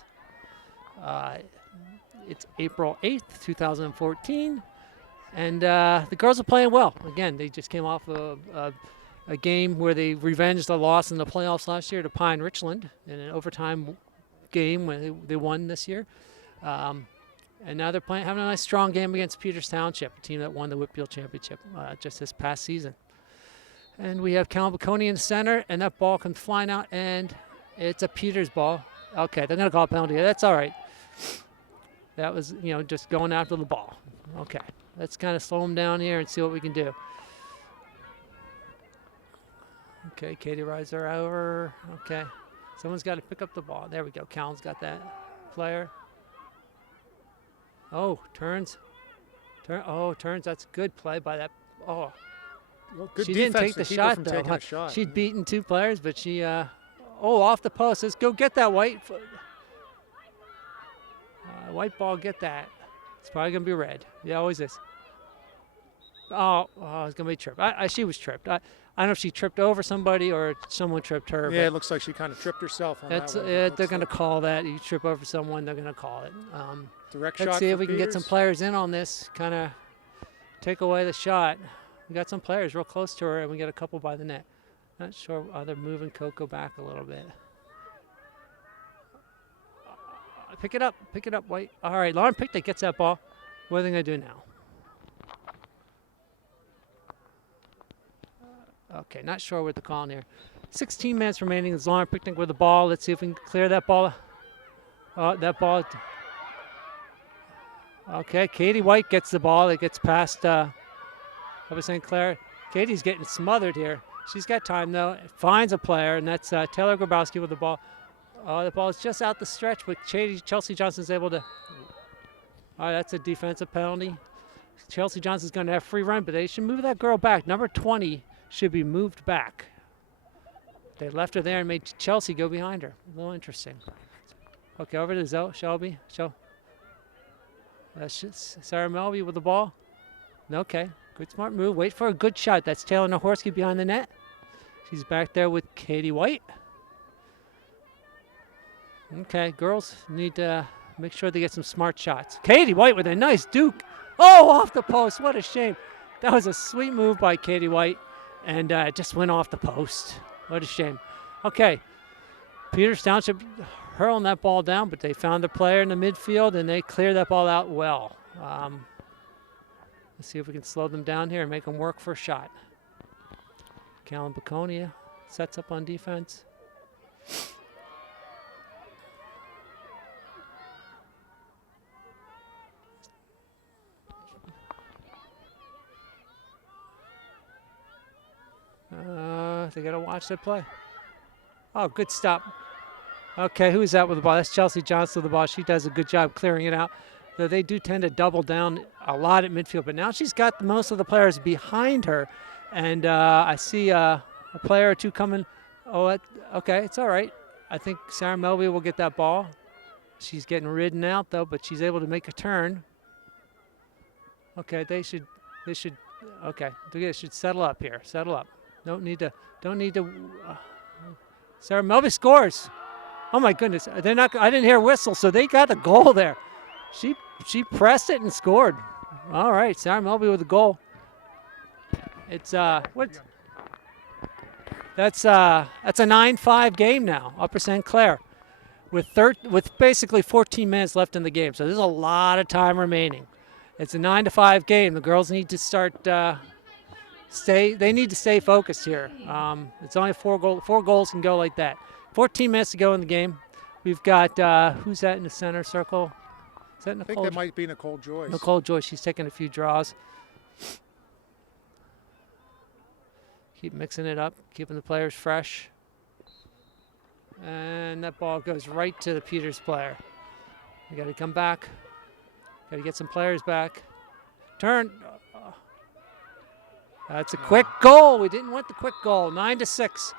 It's April 8th, 2014, and the girls are playing well. Again, they just came off a game where they revenged the loss in the playoffs last year to Pine Richland in an overtime game when they won this year. And now they're having a nice, strong game against Peters Township, a team that won the Whitfield Championship just this past season. And we have Cal Baconi in the center, and that ball comes flying out, and it's a Peters ball. Okay, they're going to call a penalty. That's all right. That was, just going after the ball. Okay, let's kind of slow them down here and see what we can do. Okay, Katie rides her over. Okay, someone's got to pick up the ball. There we go. Cal's got that player. Oh, turns. Turns. That's good play by that. Oh, well, good she didn't take the shot, though. She'd beaten two players, but she, off the post. Let's go get that white. White ball, get that. It's probably going to be red. Yeah, always is. Oh, it's going to be tripped. She was tripped. I don't know if she tripped over somebody or someone tripped her. Yeah, it looks like she kind of tripped herself on that one. They're going to call that. You trip over someone, they're going to call it. Direct Let's shot see if for we can get some Peters. players in on this, kind of take away the shot. We got some players real close to her, and we got a couple by the net. Not sure. They're moving Coco back a little bit. Pick it up, White. All right, Lauren Pickett gets that ball. What are they going to do now? Okay, not sure what they're calling here. 16 minutes remaining. There's Lauren Pickett with the ball. Let's see if we can clear that ball. That ball. Okay, Katie White gets the ball. It gets past Upper St. Clair. Katie's getting smothered here. She's got time, though. Finds a player, and that's Taylor Grabowski with the ball. The ball is just out the stretch, but Chelsea Johnson's able to. All right, that's a defensive penalty. Chelsea Johnson's going to have free run, but they should move that girl back. Number 20 should be moved back. They left her there and made Chelsea go behind her. A little interesting. Okay, over to Shelby. Sarah Melby with the ball. Okay, good smart move. Wait for a good shot. That's Taylor Nahorsky behind the net. She's back there with Katie White. Okay, girls need to make sure they get some smart shots. Katie White with a nice duke. Oh, off the post. What a shame. That was a sweet move by Katie White, and it just went off the post. What a shame. Okay, Peters Township hurling that ball down, but they found a player in the midfield, and they cleared that ball out well. Let's see if we can slow them down here and make them work for a shot. Callan Baconia sets up on defense. They got to watch that play. Oh, good stop. Okay, who's that with the ball? That's Chelsea Johnson with the ball. She does a good job clearing it out. Though they do tend to double down a lot at midfield, but now she's got most of the players behind her. And I see a player or two coming. Oh, okay, it's all right. I think Sarah Melby will get that ball. She's getting ridden out, though, but she's able to make a turn. Okay, they should settle up here. Settle up. Don't need to. Sarah Melby scores. Oh my goodness, they're not. I didn't hear a whistle, so they got the goal there. She pressed it and scored. All right, Sarah Melby with a goal. It's what? That's a 9-5 game now. Upper St. Clair, with basically 14 minutes left in the game. So there's a lot of time remaining. It's a 9-5 game. The girls need to start. They need to stay focused here. It's only 4 goals can go like that. 14 minutes to go in the game. We've got who's that in the center circle? Is that Nicole? I think that might be Nicole Joyce. Nicole Joyce. She's taking a few draws. Keep mixing it up, keeping the players fresh. And that ball goes right to the Peters player. We got to come back. Got to get some players back. Turn. That's a quick goal. We didn't want the quick goal. 9-6.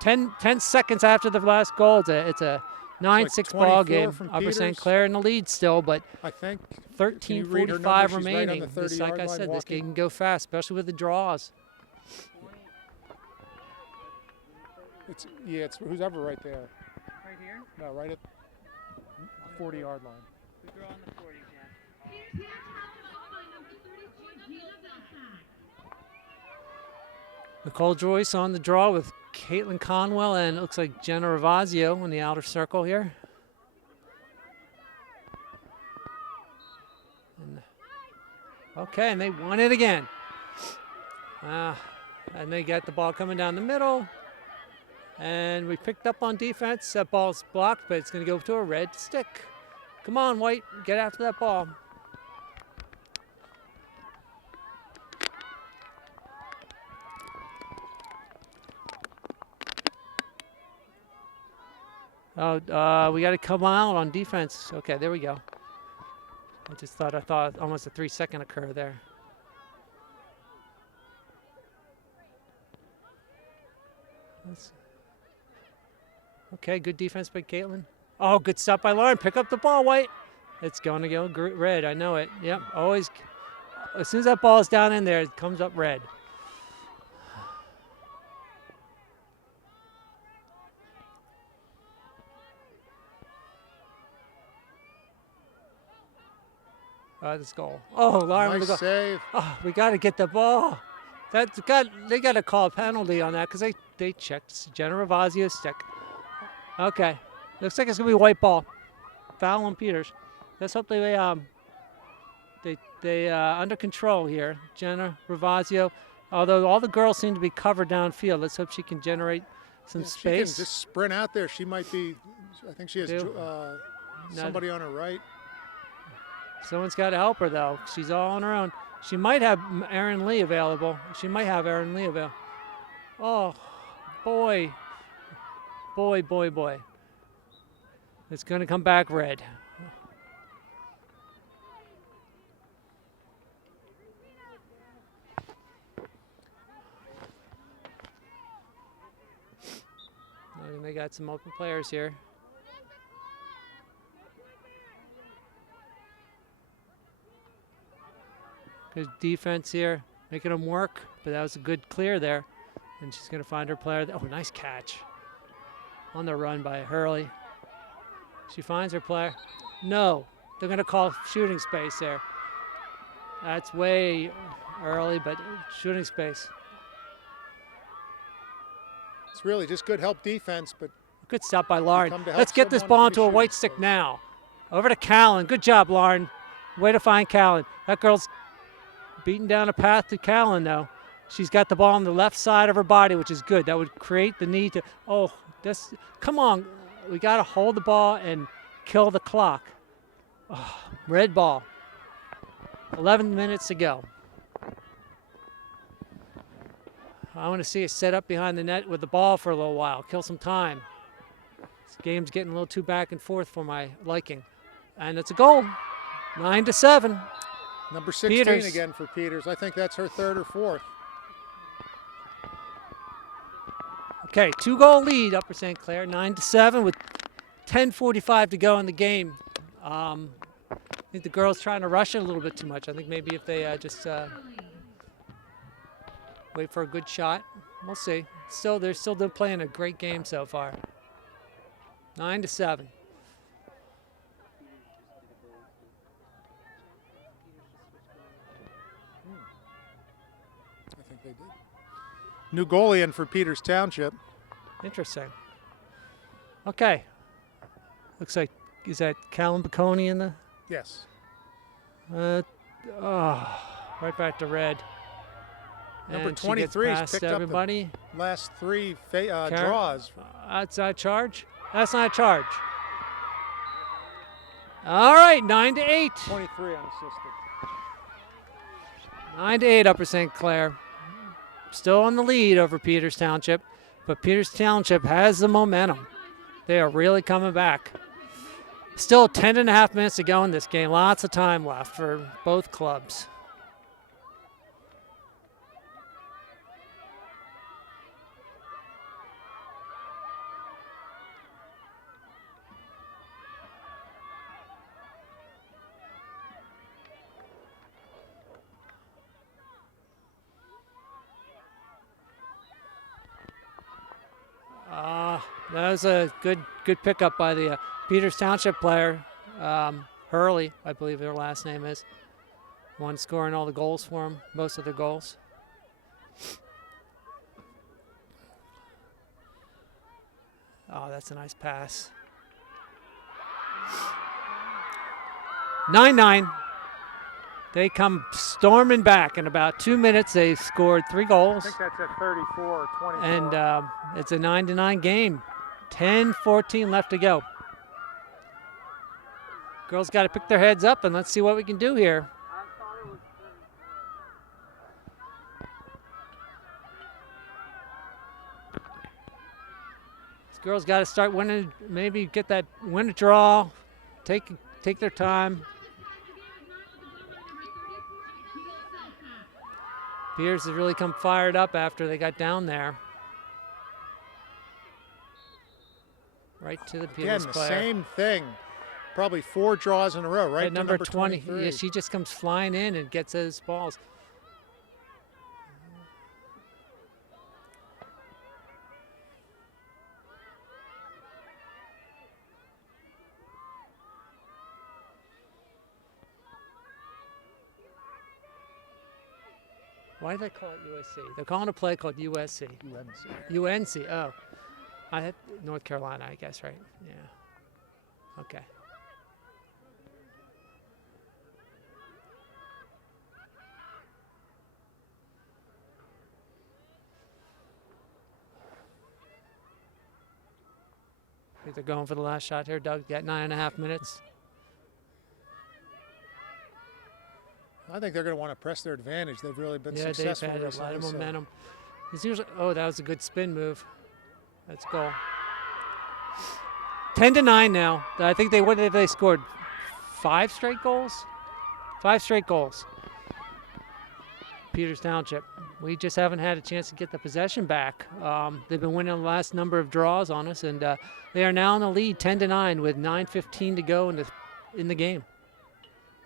10 seconds after the last goal. It's a 9-6 ball game. Upper St. Clair in the lead still, but I think 13:45 remaining. Just like I said, this game can go fast, especially with the draws. It's who's ever right there. Right here? No, right at the 40-yard line. The girl on the 40, yeah. Nicole Joyce on the draw with Caitlin Conwell, and it looks like Jenna Ravazio in the outer circle here. Okay, and they won it again. And they got the ball coming down the middle. And we picked up on defense. That ball's blocked, but it's going to go to a red stick. Come on, White, get after that ball. Oh, we got to come out on defense. Okay, there we go. I thought almost a 3-second occur there. Okay, good defense by Caitlin. Oh, good stop by Lauren. Pick up the ball, White. It's going to go red. I know it. Yep, always. As soon as that ball is down in there, it comes up red. This goal. Oh, Lauren. Nice save. Oh, we got to get the ball. They got to call a penalty on that because they checked Jenna Ravazio's stick. Okay, looks like it's gonna be a white ball. Foul on Peters. Let's hope they under control here. Jenna Ravazio, although all the girls seem to be covered downfield. Let's hope she can generate some space. She can just sprint out there. She might be. I think she has somebody on her right. Someone's got to help her though. She's all on her own. She might have Erin Lee available. Oh, boy. Boy. It's going to come back red. And they got some open players here. Good defense here, making them work, but that was a good clear there. And she's going to find her player. Oh, nice catch. On the run by Hurley. She finds her player. No, they're going to call shooting space there. That's way early, but shooting space. It's really just good help defense, but good stop by Lauren. Let's get this ball into a white stick now. Over to Callan. Good job, Lauren. Way to find Callan. That girl's beating down a path to Callan, though. She's got the ball on the left side of her body, which is good. That would create the need to, come on. We got to hold the ball and kill the clock. Oh, red ball. 11 minutes to go. I want to see us set up behind the net with the ball for a little while, kill some time. This game's getting a little too back and forth for my liking. And it's a goal. 9-7. Number 16 Peters. Again for Peters. I think that's her third or fourth. Okay, 2-goal lead, Upper St. Clair, 9-7 with 10:45 to go in the game. I think the girls trying to rush it a little bit too much. I think maybe if they just wait for a good shot. We'll see. They're still playing a great game so far. 9-7. I think they did. New goalie in for Peters Township. Interesting. Okay. Looks like, is that Callum Baconi in the? Yes. Right back to red. Number And 23 has past picked everybody. up the last 3 draws. That's not a charge. That's not a charge. All right, 9-8. 23 unassisted. 9-8, Upper St. Clair. Still on the lead over Peters Township, but Peters Township has the momentum. They are really coming back. Still 10.5 minutes to go in this game. Lots of time left for both clubs. That was a good pickup by the Peters Township player, Hurley, I believe their last name is. One scoring all the goals for him, most of the goals. Oh, that's a nice pass. 9-9. They come storming back. In about 2 minutes, they scored 3 goals. I think that's at 34 or 24. And it's a 9-9 game. 10-14 left to go. Girls got to pick their heads up, and let's see what we can do here. These girls got to start winning, maybe win a draw, take their time. Peters has really come fired up after they got down there. Right to the Peters Again, the player. same thing. Probably 4 draws in a row, right? At number 20. 23. Yeah, she just comes flying in and gets those balls. Why do they call it USC? They're calling a play called USC. UNC. Oh, I had North Carolina, I guess, right? Yeah. Okay. I think they're going for the last shot here, Doug. Got 9.5 minutes. I think they're going to want to press their advantage. They've really been Yeah, successful they've had a recently, lot of so- momentum. It's usually, oh, that was a good spin move. Let's go. 10-9 now. I think they scored 5 straight goals? 5 straight goals. Peters Township. We just haven't had a chance to get the possession back. They've been winning the last number of draws on us, and they are now in the lead 10-9 with 9:15 to go in the game.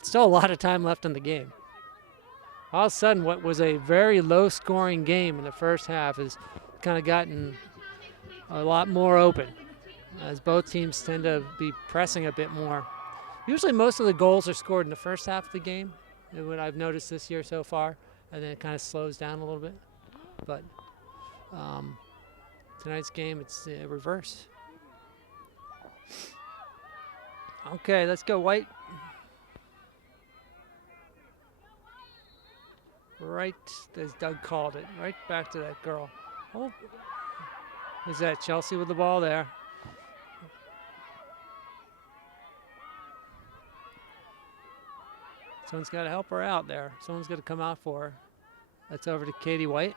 Still a lot of time left in the game. All of a sudden, what was a very low-scoring game in the first half has kind of gotten a lot more open, as both teams tend to be pressing a bit more. Usually most of the goals are scored in the first half of the game, is what I've noticed this year so far, and then it kind of slows down a little bit. But tonight's game, it's reverse. Okay, let's go, White. Right as Doug called it, right back to that girl. Oh, is that Chelsea with the ball there? Someone's got to help her out there. Someone's got to come out for her. That's over to Katie White.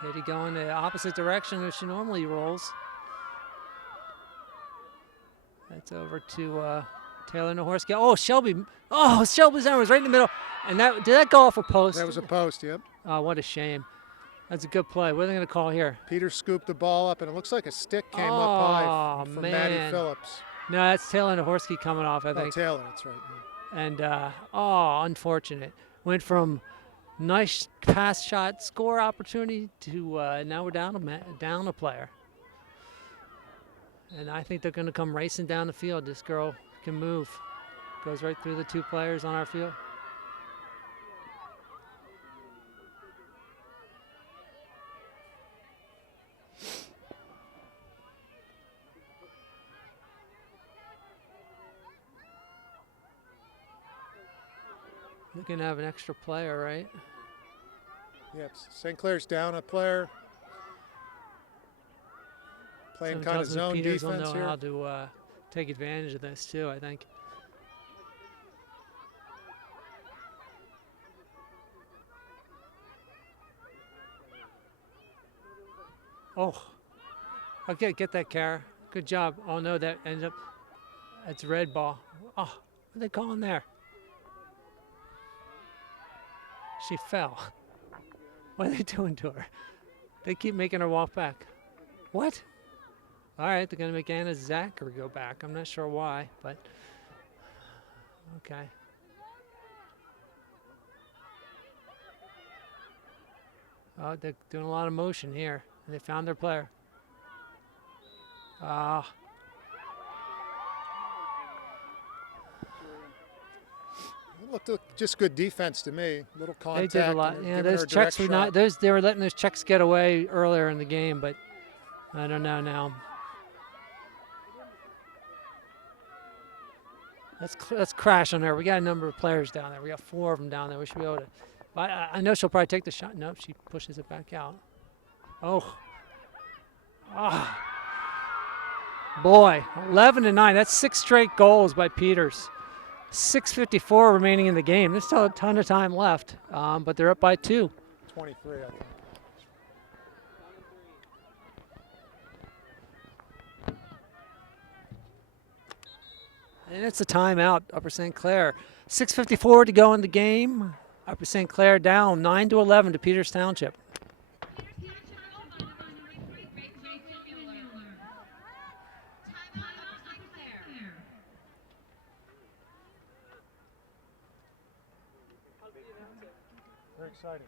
Katie going the opposite direction as she normally rolls. That's over to Taylor Nahorsky. Oh, Shelby. Oh, Shelby's arm was right in the middle. And did that go off a post? That was a post, yep. Oh, what a shame. That's a good play. What are they going to call here? Peter scooped the ball up, and it looks like a stick came up high from man. Maddie Phillips. No, that's Taylor Nahorsky coming off, I Oh, think. Taylor, that's right. And, oh, unfortunate. Went from nice pass shot score opportunity to now we're down a player. And I think they're going to come racing down the field. This girl can move. Goes right through the 2 players on our field. They're going to have an extra player, right? Yep, St. Clair's down a player. Playing kind of zone Peters defense will know here. how to take advantage of this too, I think. Oh, okay, get that, Kara. Good job. Oh no, that ended up, that's red ball. Oh, what are they calling there? She fell. What are they doing to her? They keep making her walk back. What? All right, they're going to make Anna Zachary go back. I'm not sure why, but okay. Oh, they're doing a lot of motion here. And they found their player. It looked just good defense to me. Little contact. They did a lot. And Yeah, giving her those a checks direct were not. shot. They were letting those checks get away earlier in the game, but I don't know now. Let's crash on her. We got a number of players down there. We got 4 of them down there. We should be able to. I know she'll probably take the shot. Nope, she pushes it back out. Oh. Ah. Boy, 11-9. That's 6 straight goals by Peters. 6:54 remaining in the game. There's still a ton of time left, but they're up by 2. 23, I think. And it's a timeout, Upper St. Clair. 6:54 to go in the game. Upper St. Clair down 9-11 to Peters Township. Very exciting.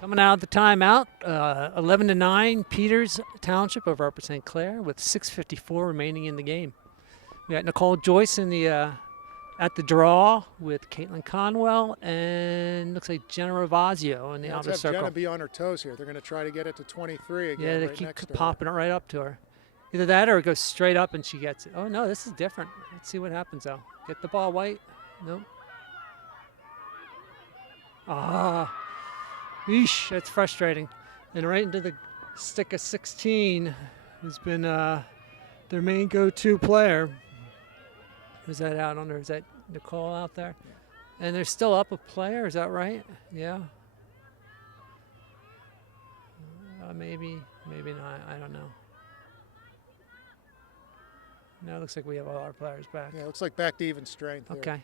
Coming out of the timeout, 11-9, Peters Township over Upper St. Clair with 6:54 remaining in the game. We got Nicole Joyce in the at the draw with Caitlin Conwell and looks like Jenna Ravazio in the outer Let's have circle. Jenna be on her toes here. They're going to try to get it to 23 again. Yeah, they right keep next to popping it right up to her. Either that or it goes straight up and she gets it. Oh no, this is different. Let's see what happens though. Get the ball, White. Nope. Ah. Eesh, that's frustrating. And right into the stick of 16 has been their main go-to player. Who's that out under? Is that Nicole out there? Yeah. And they're still up a player, is that right? Yeah. Maybe not. I don't know. No, it looks like we have all our players back. Yeah, it looks like back to even strength. Okay. Here.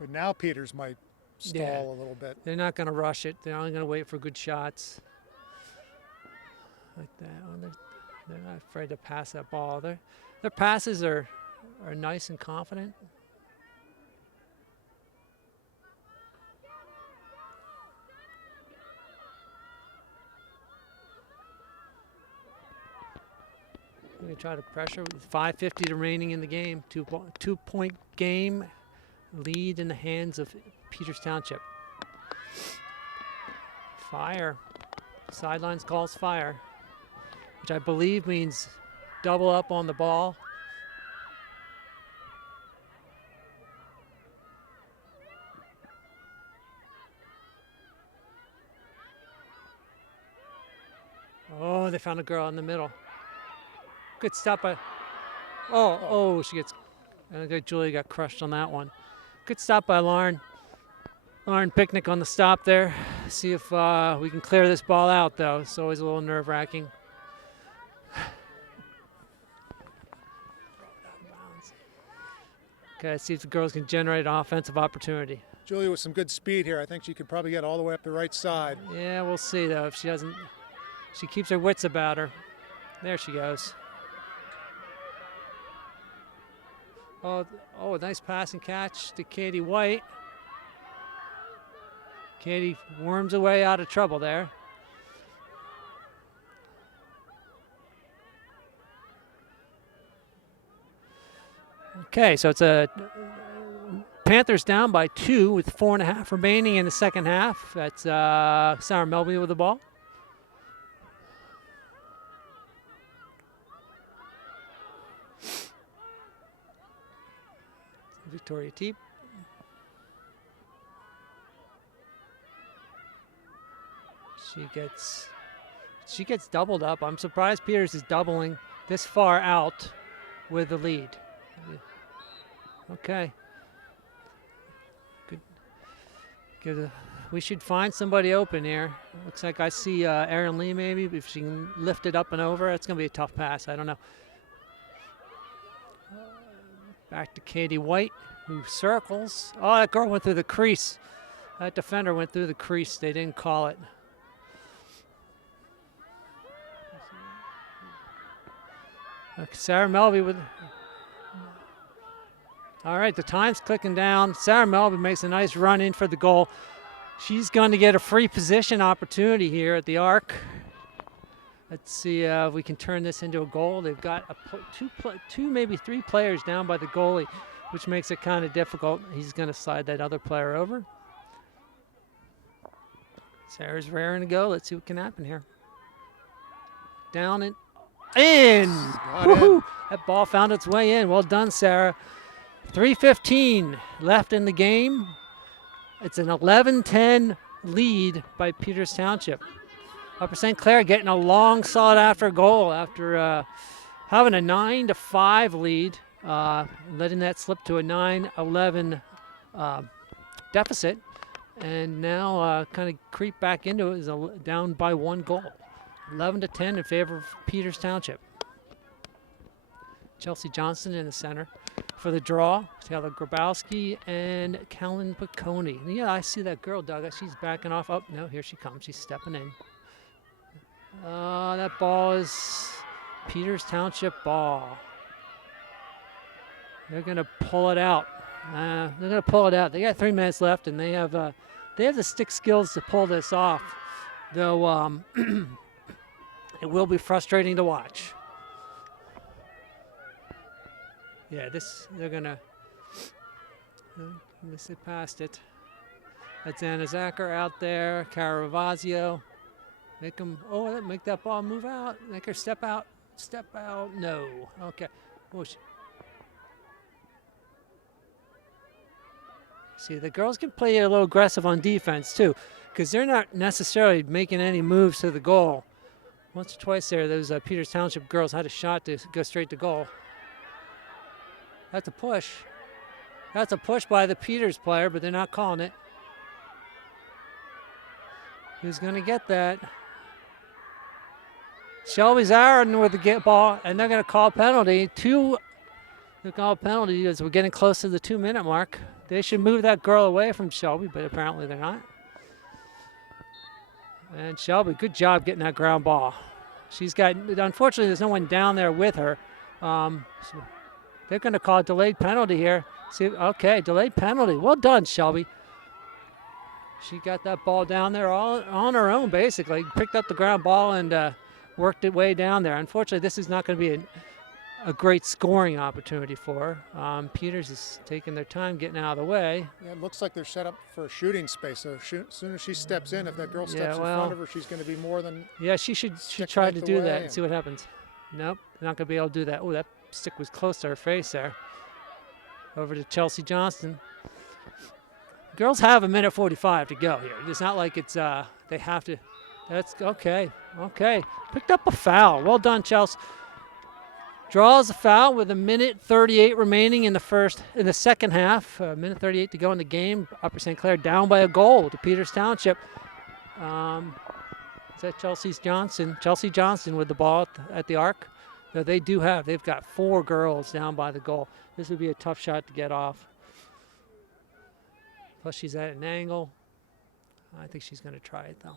But now Peters might stall a little bit. They're not going to rush it. They're only going to wait for good shots. like that. Oh, they're not afraid to pass that ball. Their passes are nice and confident. We're going to try to pressure with 5:50 remaining in the game. Two-point game lead in the hands of Peters Township. Fire. Sidelines calls fire, which I believe means double up on the ball. Oh, they found a girl in the middle. Good stop by. Oh, she gets. Julia got crushed on that one. Good stop by Lauren. Lauren Picnic on the stop there. See if we can clear this ball out, though. It's always a little nerve-wracking. Okay, let's see if the girls can generate an offensive opportunity. Julia with some good speed here. I think she could probably get all the way up the right side. Yeah, we'll see, though. If she doesn't, she keeps her wits about her. There she goes. Oh, nice pass and catch to Katie White. Katie worms away out of trouble there. Okay, so it's a Panthers down by 2 with 4.5 remaining in the second half. That's Sarah Melby with the ball. Victoria Teep. She gets doubled up. I'm surprised Peters is doubling this far out with the lead. Okay. Good. We should find somebody open here. Looks like I see Erin Lee maybe. If she can lift it up and over, it's going to be a tough pass. I don't know. Back to Katie White, who circles. Oh, that girl went through the crease. That defender went through the crease. They didn't call it. Sarah Melby with. All right, the time's clicking down. Sarah Melby makes a nice run in for the goal. She's going to get a free position opportunity here at the arc. Let's see if we can turn this into a goal. They've got two, maybe 3 players down by the goalie, which makes it kind of difficult. He's going to slide that other player over. Sarah's raring to go. Let's see what can happen here. Down and in. Woo-hoo! That ball found its way in. Well done, Sarah. 3:15 left in the game. It's an 11-10 lead by Peters Township. Upper St. Clair getting a long sought-after goal after having a 9-5 lead, letting that slip to a 9-11 deficit, and now kind of creep back into it is down by 1 goal. 11-10 in favor of Peters Township. Chelsea Johnson in the center for the draw. Taylor Grabowski and Callan Piccone. Yeah, I see that girl, Doug. She's backing off. Oh, no, here she comes. She's stepping in. That ball is Peters Township ball. They're going to pull it out. They got 3 minutes left, and they have the stick skills to pull this off. Though it will be frustrating to watch. Yeah, they're going to miss it past it. That's Anna Zacher out there. Cara Ravazio. Make that ball move out. Make her step out. Step out. No. Okay. See, the girls can play a little aggressive on defense too, because they're not necessarily making any moves to the goal. Once or twice there, those Peters Township girls had a shot to go straight to goal. That's a push. That's a push by the Peters player, but they're not calling it. Who's going to get that? Shelby's Aaron with the ball, and they're going to call a penalty. They'll call a penalty as we're getting close to the 2-minute mark. They should move that girl away from Shelby, but apparently they're not. And Shelby, good job getting that ground ball. She's got, unfortunately, there's no one down there with her. So they're going to call a delayed penalty here. See, okay, delayed penalty. Well done, Shelby. She got that ball down there all on her own, basically. Picked up the ground ball and worked it way down there. Unfortunately, this is not going to be a great scoring opportunity for her. Peters is taking their time getting out of the way. Yeah, it looks like they're set up for a shooting space. So as soon as she steps in, if that girl steps in front of her, she's going to be more than. Yeah, she should try to do that and see what happens. Nope, they're not going to be able to do that. Oh, that stick was close to her face there. Over to Chelsea Johnston. Girls have 1:45 to go here. It's not like it's they have to. That's okay. Okay, picked up a foul. Well done, Chelsea. Draws a foul with 1:38 remaining in the second half. 1:38 to go in the game. Upper St. Clair down by a goal to Peters Township. Is that Chelsea Johnston? Chelsea Johnston with the ball at the arc. No, they've got 4 girls down by the goal. This would be a tough shot to get off. Plus she's at an angle. I think she's going to try it though.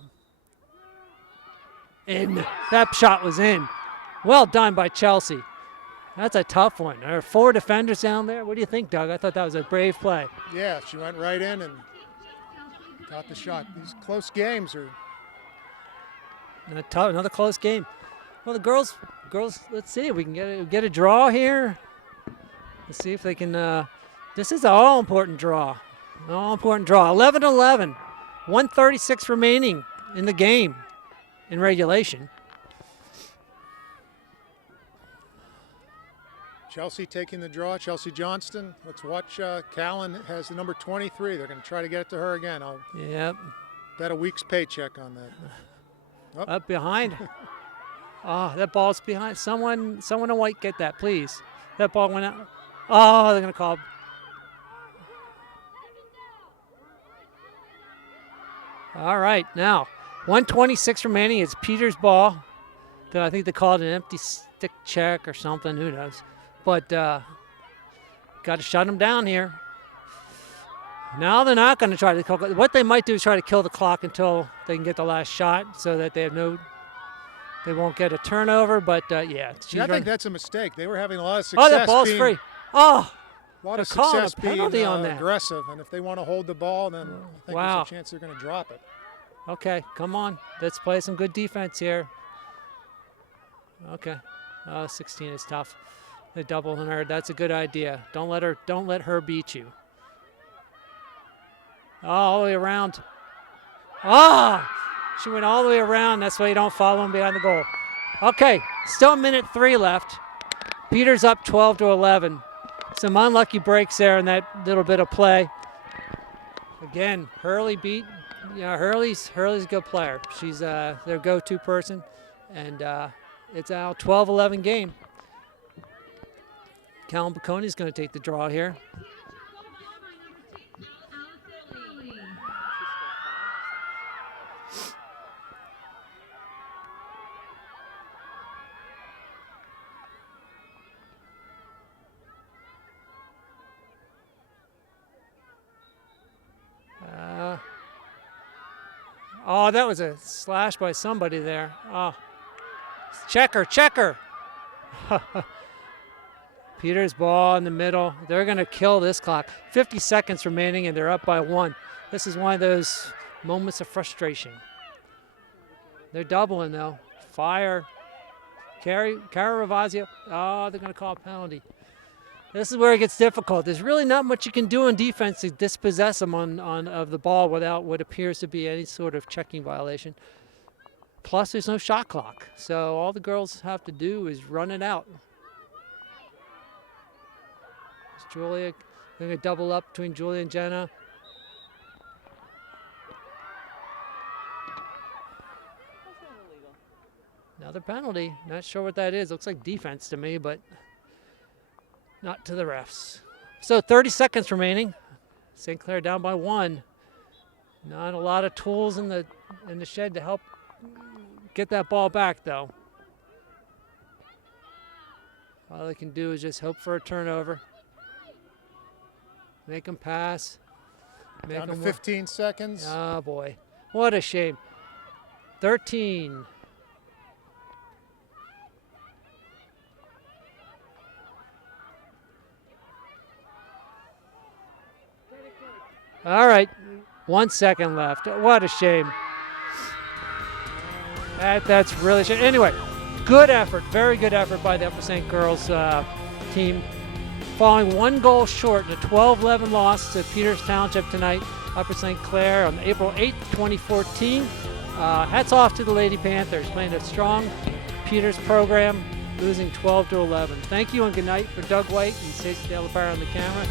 And that shot was in. Well done by Chelsea. That's a tough one. There are 4 defenders down there. What do you think, Doug? I thought that was a brave play. Yeah, she went right in and got the shot. These close games are. Another close game. Well, the girls. Let's see if we can get a draw here. Let's see if they can. This is an all-important draw. All-important draw. 11-11. 1:36 remaining in the game in regulation. Chelsea taking the draw. Chelsea Johnston. Let's watch. Callan has the number 23. They're going to try to get it to her again. I'll bet a week's paycheck on that. Up behind. Oh, that ball's behind. Someone in white get that, please. That ball went out. Oh, they're going to call. All right, now 1:26 remaining. It's Peters' ball. I think they called it an empty stick check or something. Who knows? But got to shut them down here. Now they're not going to try to kill. What they might do is try to kill the clock until they can get the last shot, so that they won't get a turnover. But yeah, I think that's a mistake. They were having a lot of success. Oh, that ball's free. Oh, a lot of success being on that. Aggressive, and if they want to hold the ball, then I think there's a chance they're going to drop it. Okay, come on. Let's play some good defense here. Okay, 16 is tough. They double on her. That's a good idea. Don't let her beat you. Oh, all the way around. Ah, she went all the way around. That's why you don't follow them behind the goal. Okay, still 1:03 left. Peters up 12-11. Some unlucky breaks there in that little bit of play. Again, Hurley beat. Yeah, Hurley's a good player. She's their go-to person, and it's our 12-11 game. Callan Baconi's going to take the draw here. Oh, that was a slash by somebody there. Oh, checker. Peters' ball in the middle. They're going to kill this clock. 50 seconds remaining, and they're up by 1. This is one of those moments of frustration. They're doubling, though. Fire. Cara Ravazio. Oh, they're going to call a penalty. This is where it gets difficult. There's really not much you can do in defense to dispossess them of the ball without what appears to be any sort of checking violation. Plus, there's no shot clock. So all the girls have to do is run it out. It's Julia going to double up between Julia and Jenna. Another penalty. Not sure what that is. Looks like defense to me, but not to the refs. So 30 seconds remaining. St. Clair down by 1. Not a lot of tools in the shed to help get that ball back, though. All they can do is just hope for a turnover. Make them pass. Down to 15 seconds. Oh, boy. What a shame. 13. All right, 1 second left. What a shame. That's really a shame. Anyway, good effort, very good effort by the Upper St. girls team. Falling 1 goal short in a 12-11 loss to Peters Township tonight, Upper St. Clair on April 8, 2014. Hats off to the Lady Panthers, playing a strong Peters program, losing 12-11. Thank you and good night for Doug White and Stacey Delapare on the camera.